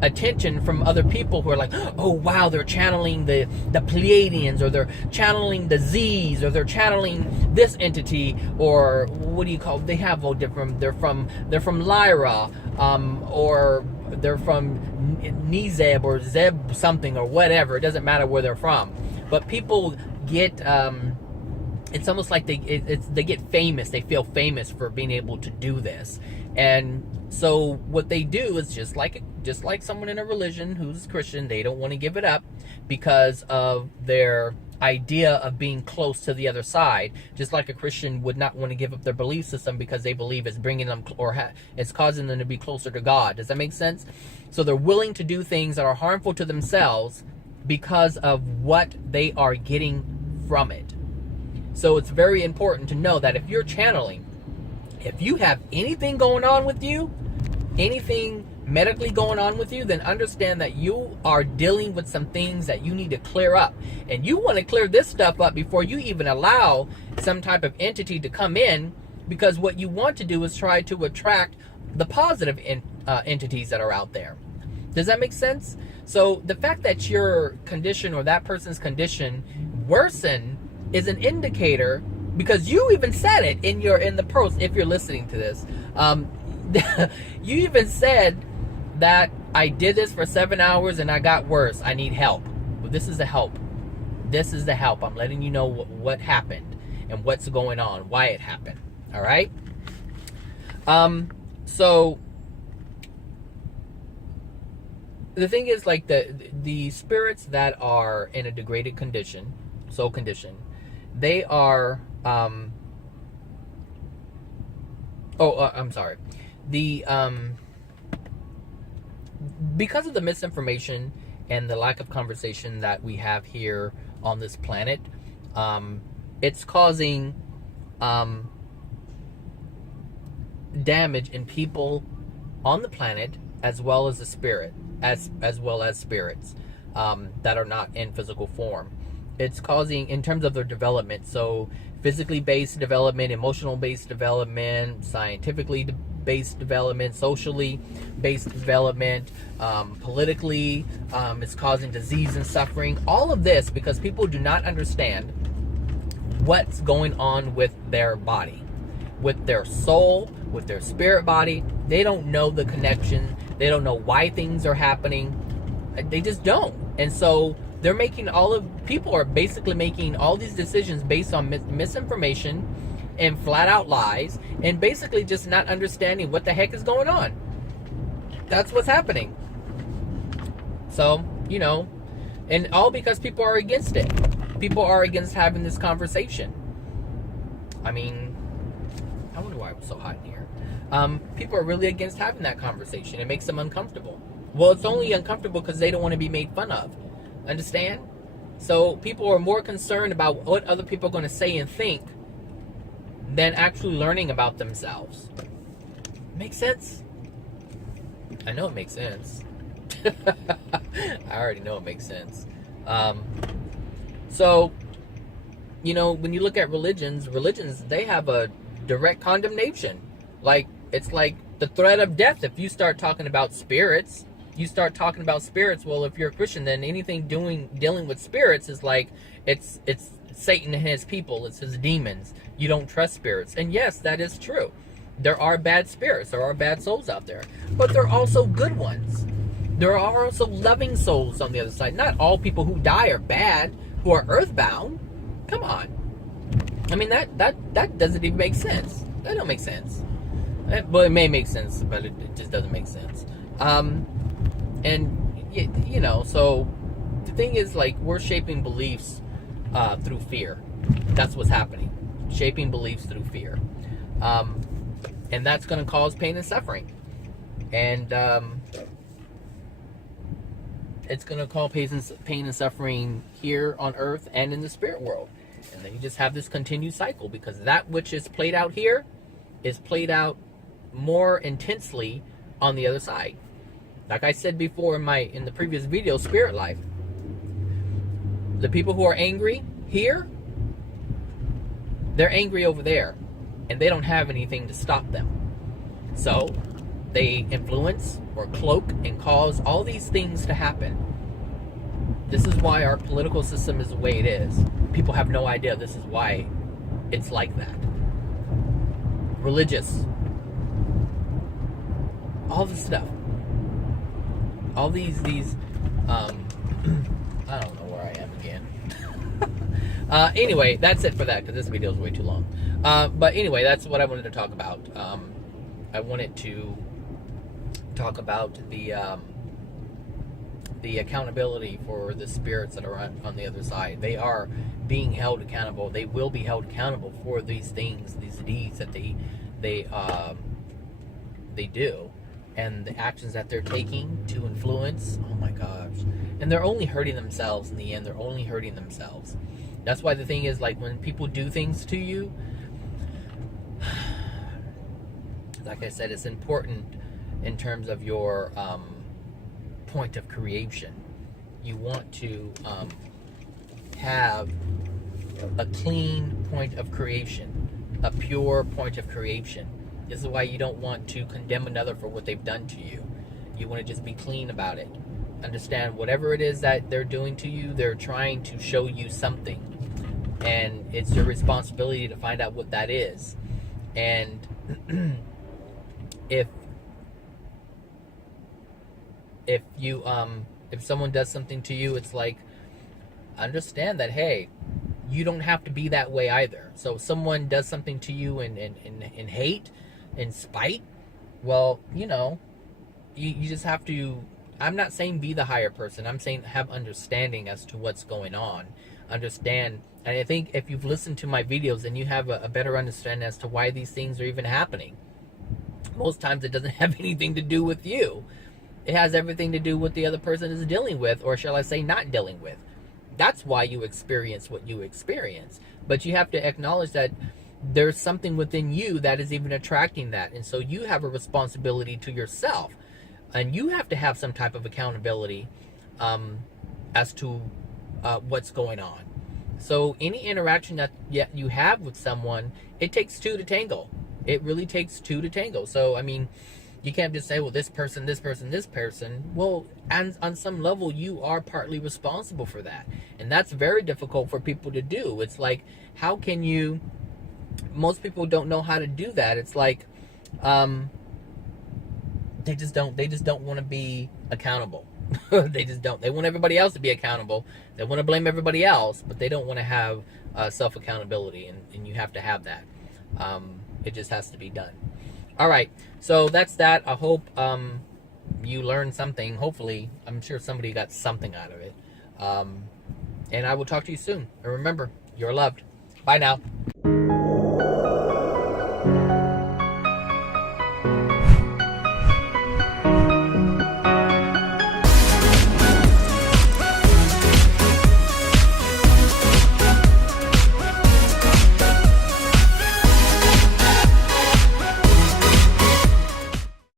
attention from other people who are like, oh wow, they're channeling the Pleiadians, or they're channeling the Z's, or they're channeling this entity, or what do you call it? They have all different, they're from Lyra, or they're from Nezeb or Zeb something or whatever. It doesn't matter where they're from. But people get, it's almost like they get famous. They feel famous for being able to do this. And so what they do is just like someone in a religion who's Christian, they don't want to give it up because of their idea of being close to the other side. Just like a Christian would not want to give up their belief system because they believe it's bringing them it's causing them to be closer to God. Does that make sense? So they're willing to do things that are harmful to themselves because of what they are getting from it. So it's very important to know that if you're channeling, if you have anything going on with you, anything medically going on with you, then understand that you are dealing with some things that you need to clear up. And you want to clear this stuff up before you even allow some type of entity to come in, because what you want to do is try to attract the positive entities that are out there. Does that make sense? So the fact that your condition or that person's condition worsen is an indicator, because you even said it in the post. If you're listening to this, you even said that I did this for 7 hours and I got worse. I need help. Well, this is the help. This is the help. I'm letting you know what happened and what's going on, why it happened. All right. So the thing is, like, the spirits that are in a degraded condition, soul condition, they are I'm sorry. Because of the misinformation and the lack of conversation that we have here on this planet, it's causing damage in people on the planet, as well as the spirit, as well as spirits that are not in physical form. It's causing, in terms of their development, so physically based development, emotional based development, scientifically based development, socially based development, politically, it's causing disease and suffering. All of this because people do not understand what's going on with their body, with their soul, with their spirit body. They don't know the connection. They don't know why things are happening. They just don't. And so they're making people are basically making all these decisions based on misinformation and flat out lies, and basically just not understanding what the heck is going on. That's what's happening. So, and all because people are against it. People are against having this conversation. I mean, I wonder why it was so hot in here. People are really against having that conversation. It makes them uncomfortable. Well, it's only uncomfortable because they don't want to be made fun of. Understand? So people are more concerned about what other people are going to say and think than actually learning about themselves. Make sense? I know it makes sense. I already know it makes sense. So, you know, when you look at religions, they have a direct condemnation. Like, it's like the threat of death. If you start talking about spirits, well, if you're a Christian, then anything dealing with spirits is like, it's Satan and his people, it's his demons. You don't trust spirits. And yes, that is true. There are bad spirits, there are bad souls out there, but there are also good ones. There are also loving souls on the other side. Not all people who die are bad, who are earthbound. Come on. I mean, that doesn't even make sense. That don't make sense. Well, it may make sense, but it just doesn't make sense. And, you know, so the thing is, like, we're shaping beliefs through fear. That's what's happening. Shaping beliefs through fear. And that's going to cause pain and suffering. And it's going to cause pain and suffering here on earth and in the spirit world. And then you just have this continued cycle, because that which is played out here is played out more intensely on the other side. Like I said before in the previous video, spirit life. The people who are angry here, they're angry over there, and they don't have anything to stop them. So they influence or cloak and cause all these things to happen. This is why our political system is the way it is. People have no idea this is why it's like that. Religious. All this stuff. All these I don't know where I am again. Anyway, that's it for that, because this video is way too long. But anyway, that's what I wanted to talk about. I wanted to talk about the accountability for the spirits that are on the other side. They are being held accountable. They will be held accountable for these things, these deeds that they do, and the actions that they're taking to influence. Oh my gosh. And they're only hurting themselves in the end. They're only hurting themselves. That's why the thing is, like, when people do things to you, like I said, it's important in terms of your point of creation. You want to have a clean point of creation, a pure point of creation. This is why you don't want to condemn another for what they've done to you. You want to just be clean about it. Understand whatever it is that they're doing to you, they're trying to show you something. And it's your responsibility to find out what that is. And if you if someone does something to you, it's like, understand that, hey, you don't have to be that way either. So if someone does something to you in hate, in spite, well, you know, you just have to, I'm not saying be the higher person, I'm saying have understanding as to what's going on. Understand. And I think if you've listened to my videos, then you have a better understanding as to why these things are even happening. Most times it doesn't have anything to do with you. It has everything to do with the other person is dealing with, or shall I say not dealing with. That's why you experience what you experience. But you have to acknowledge that there's something within you that is even attracting that. And so you have a responsibility to yourself. And you have to have some type of accountability as to what's going on. So any interaction that you have with someone, it takes two to tango. It really takes two to tango. So, I mean, you can't just say, well, this person. Well, and on some level, you are partly responsible for that. And that's very difficult for people to do. It's like, how can you, most people don't know how to do that. It's like, they just don't want to be accountable. They just don't. They want everybody else to be accountable. They want to blame everybody else, but they don't want to have self-accountability, and you have to have that. It just has to be done. All right, so that's that. I hope you learned something. Hopefully, I'm sure somebody got something out of it. And I will talk to you soon. And remember, you're loved. Bye now.